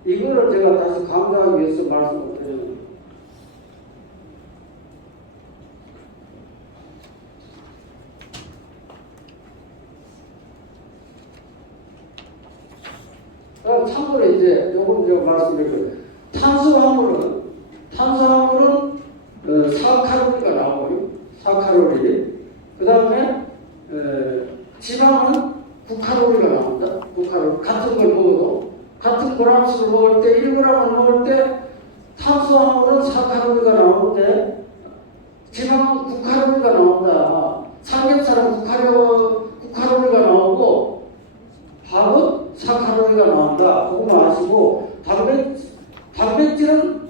이거를 제가 다시 강조하기 위해서 말씀을 드립니다. 참고로 이제 요건 제가 말씀드릴 거예요. 탄수화물은 4칼로리가 나오고요. 4칼로리. 그 다음에 지방은 9칼로리가 나옵니다. 9칼로리. 같은 걸 먹어도, 같은 그램수를 먹을 때, 1g을 먹을 때 탄수화물은 4칼로리가 나오는데 지방은 9칼로리가 나온다. 삼겹살은 9칼로리가 나오고 밥은 4칼로리가 나온다. 그거 아시고, 단백질은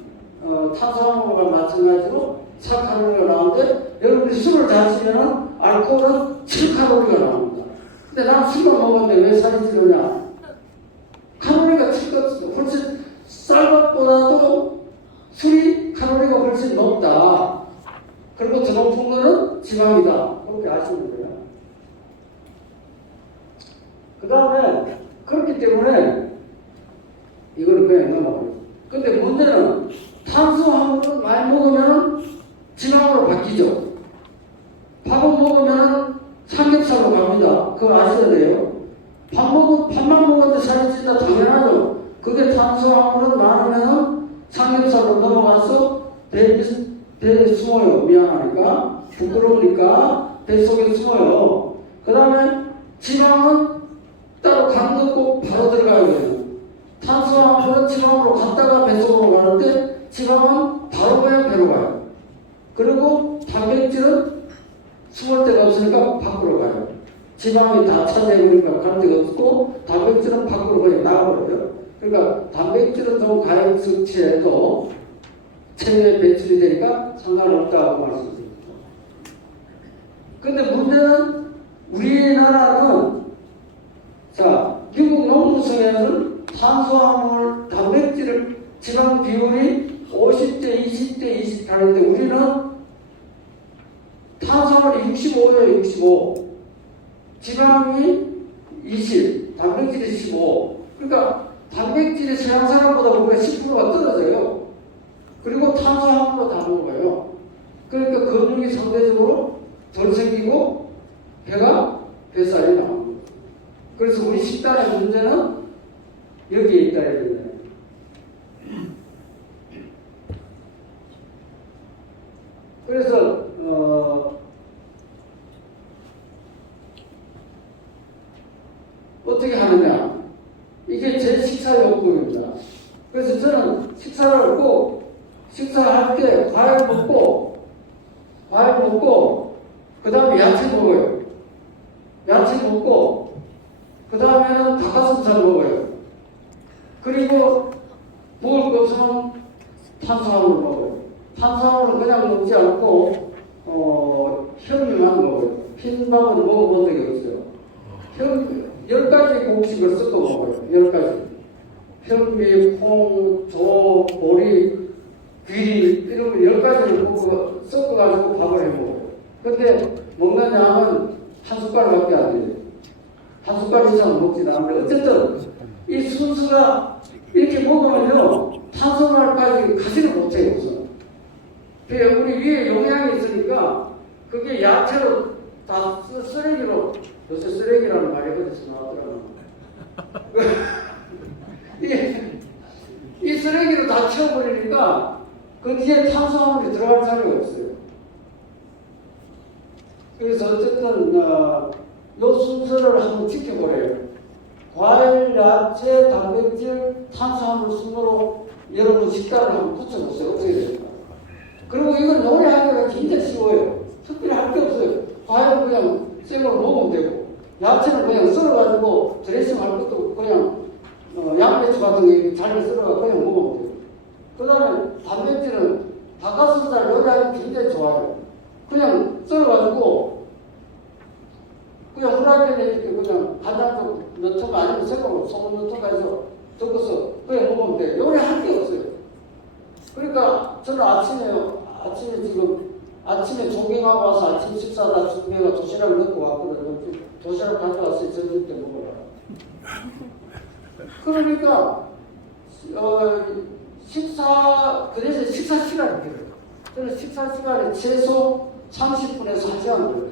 탄수화물과 마찬가지로 4칼로리가 나오는데 여러분이 술을 잘 드시면 알코올은 7칼로리가 나옵니다. 근데 난 술만 먹었는데 왜 살이 찌느냐? 칼로리가 7칼로리 훨씬 쌀밥보다도 술이 칼로리가 훨씬 높다. 그리고 더 높은 거는 지방이다. 그렇게 아시면 돼요. 그 다음에 그렇기 때문에 이거는 그냥 넘어가요. 근데 문제는 탄수화물을 많이 먹으면 지방으로 바뀌죠. 밥을 먹으면 삼겹살로 갑니다. 그거 아셔야 돼요. 밥만 먹었는데 살이 찐다 당연하죠. 그게 탄수화물은 많으면 삼겹살로 넘어가서 배에 숨어요. 미안하니까. 부끄러우니까 배 속에 숨어요. 그 다음에 지방은 따로 간 걷고 바로 들어가야 돼요. 탄수화물은 지방으로 갔다가 배 속으로 가는데 지방은 바로 그냥 배로 가요. 그리고 단백질은 숨을 데가 없으니까 밖으로 가요. 지방이 다 차지해버리니까 갈 데가 없고 단백질은 밖으로 그냥 나가버려요. 그러니까 단백질은 좀 가역 섭취해도 체내에 배출이 되니까 상관없다고 말씀드립니다. 근데 문제는 우리나라는 자 미국 농무성에서는 탄수화물, 단백질을 지방 비율이 50대, 20대, 28인데 우리는 탄수화물이 65예요, 65. 지방이 20, 단백질이 15. 그러니까 단백질이 서양 사람보다 우리가 10%가 떨어져요. 그리고 탄수화물로 다 먹어요. 그러니까 근육이 상대적으로 덜 생기고 뱃살이 나옵니다. 그래서 우리 식단의 문제는 여기에 있다 이거예요. 그래서 어떻게 하느냐? 이게 제 식사 요법입니다. 그래서 저는 식사를 꼭 식사할 때 과일 먹고 그 다음에 야채 먹어요. 야채 먹고 그 다음에는 닭가슴살 먹어요. 그리고 먹을 거 없으면 탄수화물 먹어요. 탄수화물은 그냥 먹지 않고 현미만 먹어요. 흰밥은 먹어본 적이 없어요. 10가지 곡식을 섞어 먹어요. 10가지. 현미, 콩, 조, 보리, 귀리 이런 거 10가지를 섞어가지고 밥을 해 먹어요. 근데 먹는 양은 한 숟갈밖에 안 돼요. 한 숟갈 이상 먹지도 않는데 어쨌든 이 순수가 이렇게 먹으면요 탄수화물까지 가지를 못해요. 우선. 우리 위에 영양이 있으니까 그게 야채로 다 쓰레기로 요새 쓰레기라는 말이 어디서 나왔더라고요. 이 쓰레기로 다 채워버리니까 그 뒤에 탄수화물이 들어갈 자리가 없어요. 그래서 어쨌든 요 순서를 한번 지켜보래요. 과일, 야채, 단백질, 탄수화물 순으로 여러분 식단을 한번 붙여보세요. 어떻게 됩니까? 그리고 이건 요리하기가 굉장히 쉬워요. 특별히 할 게 없어요. 과일은 그냥 생으로 먹으면 되고 야채는 그냥 썰어가지고 드레싱 할 것도 없고 그냥 양배추 같은 게 잘게 썰어가지고 그냥 먹으면 돼요. 그 다음에 단백질은 닭가슴살 요리하기 굉장히 좋아요. 그냥 썰어가지고 그냥 후라이팬에 이렇게 그냥 간장 좀 넣던가 아니면 생으로 소금 넣던가 해서 섞어서 그냥 먹으면 돼요. 요리할 게 없어요. 그러니까 저는 아침에 조깅하고 와서 아침 식사다 준비해가 도시락을 넣고 왔거든요. 도시락 가져왔어요. 점심 때 먹으라. 그러니까 그 대신 식사 시간이 길어요. 저는 식사 시간에 최소 30분에서 1시간 걸려요.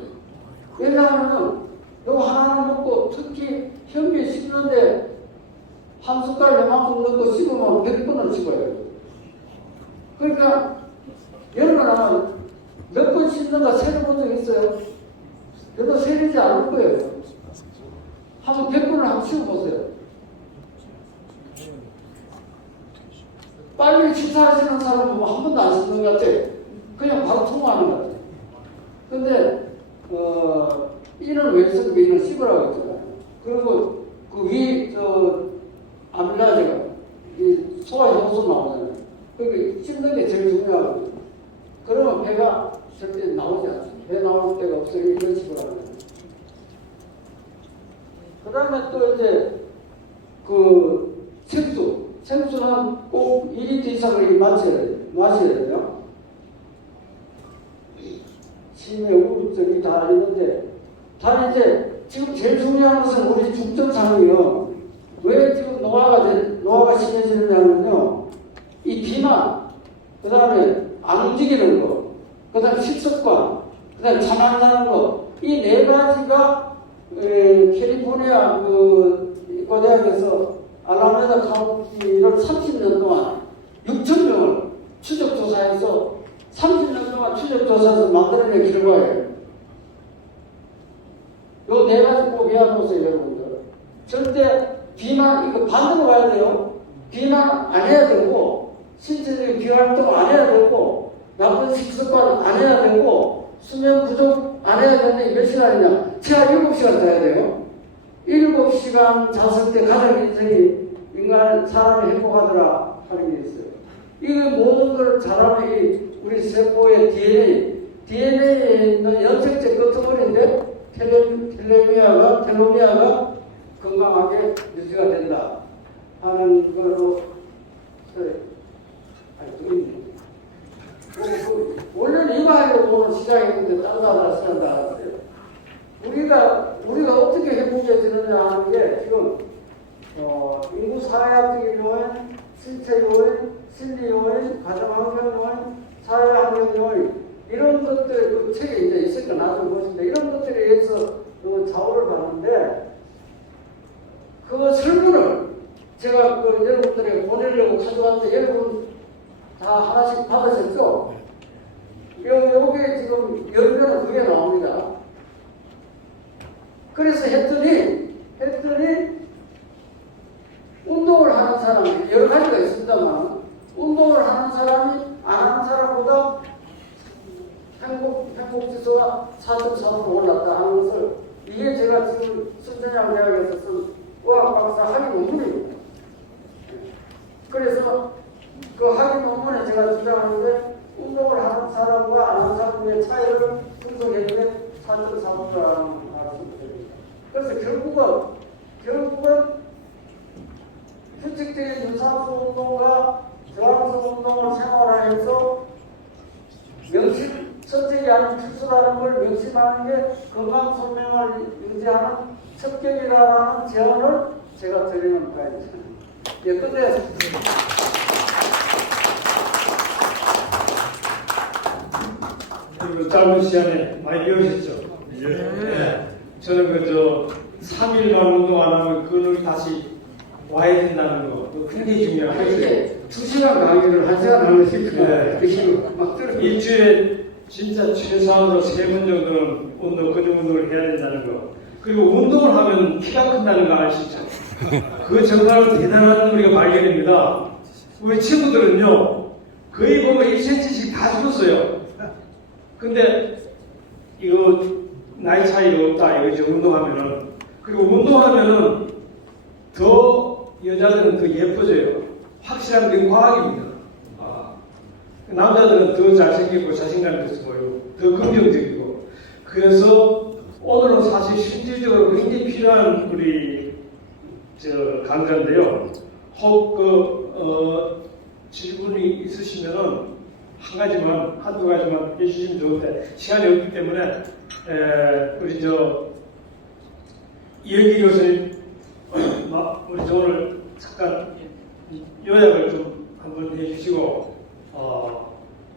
왜냐하면 요 하나는 먹고 특히 현미 씹는데 한 숟갈 요만큼 넣고 씹으면 100번을 씹어요. 그러니까 여러분 몇 번 씹는가 세는 본 적 있어요? 여러분 세리지 않을 거예요. 한번 100번을 한번 씹어보세요. 빨리 식사하시는 사람은 뭐 한 번도 안 씹는 것 같아. 그냥 바로 통화하는 것 같아. 근데 이는 왜 쓰고 이는 씹으라고 했잖아요. 그리고 그 아밀라제가 이 소화 효소 나오잖아요. 그러니까 씹는 게 제일 중요하거든요. 그러면 배가 절대 나오지 않습니다. 배 나올 데가 없으니 이런 식으로 하는 거예요. 그 다음에 또 이제 그 생수는 꼭 2리터 이상을 마셔야 돼요. 심해 우울증이 다 있는데, 다 이제 지금 제일 중요한 것은 우리 중증상이요. 왜 지금 노화가 심해지느냐면요. 이 비만, 그 다음에 안 움직이는 거, 그 다음에 식습관, 그 다음에 잠 안 자는 거, 이 네 가지가 캘리포니아 그 고대학에서 알라메다 카운티를 30년 동안 6,000명을 추적조사해서 30년 동안 추적조사해서 만들어낸 결과예요. 요 네 가지 꼭 외워놓으세요, 여러분들. 절대 비만, 이거 반대로 가야 돼요. 비만 안 해야 되고, 신체적인 비활동 안 해야 되고, 나쁜 식습관 안 해야 되고, 수면 부족 안 해야 되는데 몇 시간이냐? 제가 7시간 자야 돼요. 7시간 잤을 때 가장 사람이 행복하더라 하는 게 있어요. 이게 모든 걸 잘하면 우리 세포의 DNA에 있는 염색체 끄트머리인데 텔로미아가 건강하게 유지가 된다 하는 걸로 원래는 이거 하려고 오늘 시작했는데 딴 거 하나 쓰는다 알았어요. 우리가 어떻게 행복해지느냐 하는 게 지금 인구 사회학적인 요인, 신체 요인, 심리 요인, 가정환경 요인, 사회환경 요인 이런 것들이 그 책에 이제 있으니까 나중에 보시는데 이런 것들에 의해서 그 좌우를 받는데 그 설문을 제가 그 여러분들에게 보내려고 가져왔는데 여러분 다 하나씩 받으셨죠? 여기에 지금 열면 그게 나옵니다. 그래서 했더니 운동을 하는 사람이 여러 가지가 있습니다만 운동을 하는 사람이 안 하는 사람보다 행복지수가 4.3% 올랐다 하는 것을 이게 제가 지금 순천향 대학에서 쓴 의학박사 학위 논문입니다. 그래서 그 학위 논문에 제가 주장하는데 운동을 하는 사람과 안 하는 사람의 차이를 분석해주면 4.3%라는 말씀드립니다. 그래서 결국은 규칙적인 유산소 운동과 저항성 운동을 생활하면서 선택이 아닌 필수라는 걸 명심하는 게 건강 소명을 유지하는 습격이라는 제언을 제가 드리는 바입니다. 예, 끝내겠습니다. 그리고 짧은 시간에 많이 배우셨죠? 예. 저는 3일간 운동 안 하면 근육이 다시 와야 된다는 거 굉장히 중요해요. 이게 2시간 강의를 1시간 하는 네. 일주일에 진짜 최소한으로 3번 정도는 근육 운동을 해야 된다는 거. 그리고 운동을 하면 키가 큰다는 거 아시죠? 그 정말 대단한 우리가 발견입니다. 우리 친구들은요, 거의 보면 1cm씩 다 죽었어요. 근데 이거 나이 차이가 없다 이거죠. 운동하면은. 그리고 운동하면은 더 여자들은 더 예뻐져요. 확실한 게 과학입니다. 남자들은 더 잘생기고 자신감이 있고 더 긍정적이고. 그래서 오늘은 사실 실질적으로 굉장히 필요한 우리 강좌인데요. 혹 질문이 있으시면은 한두 가지만 해주시면 좋은데 시간이 없기 때문에 우리 이영기 교수님 우리 오늘 잠깐 요약을 좀 한번 해주시고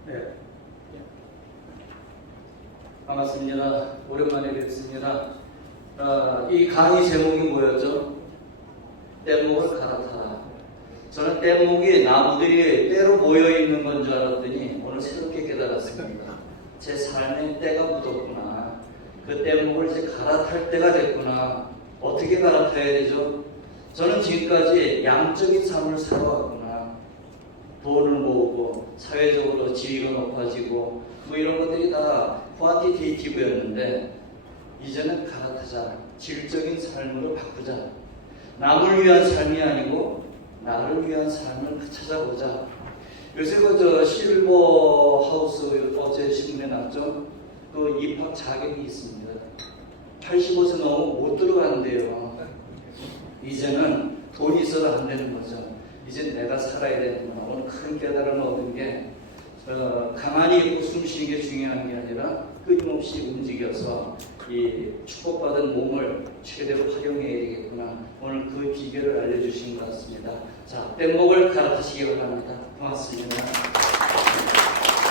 네. 반갑습니다. 오랜만에 뵙습니다. 이 강의 제목이 뭐였죠? 뗏목을 갈아타라. 저는 뗏목이 나무들이 때로 모여있는 건 줄 알았더니 오늘 새롭게 깨달았습니다. 제 삶에 때가 묻었구나. 그 뗏목을 이제 갈아탈 때가 됐구나. 어떻게 갈아타야 되죠? 저는 지금까지 양적인 삶을 살아왔구나. 돈을 모으고 사회적으로 지위가 높아지고 뭐 이런 것들이 다 쿼티테이티브였는데 이제는 갈아타자. 질적인 삶으로 바꾸자. 남을 위한 삶이 아니고 나를 위한 삶을 찾아보자. 요새 그 실버 하우스 어제 신문에 났죠. 그 입학 자격이 있습니다. 85세 넘으면 못 들어간대요. 이제는 돈이 있어도 안 되는 거죠. 이제 내가 살아야 되는구나. 오늘 큰 깨달음을 얻은 게 가만히 있고 숨쉬는 게 중요한 게 아니라 끊임없이 움직여서 이 축복받은 몸을 최대로 활용해야 되겠구나. 오늘 그 비결을 알려주신 것 같습니다. 자, 뗏목을 갈아타시기 바랍니다. 고맙습니다.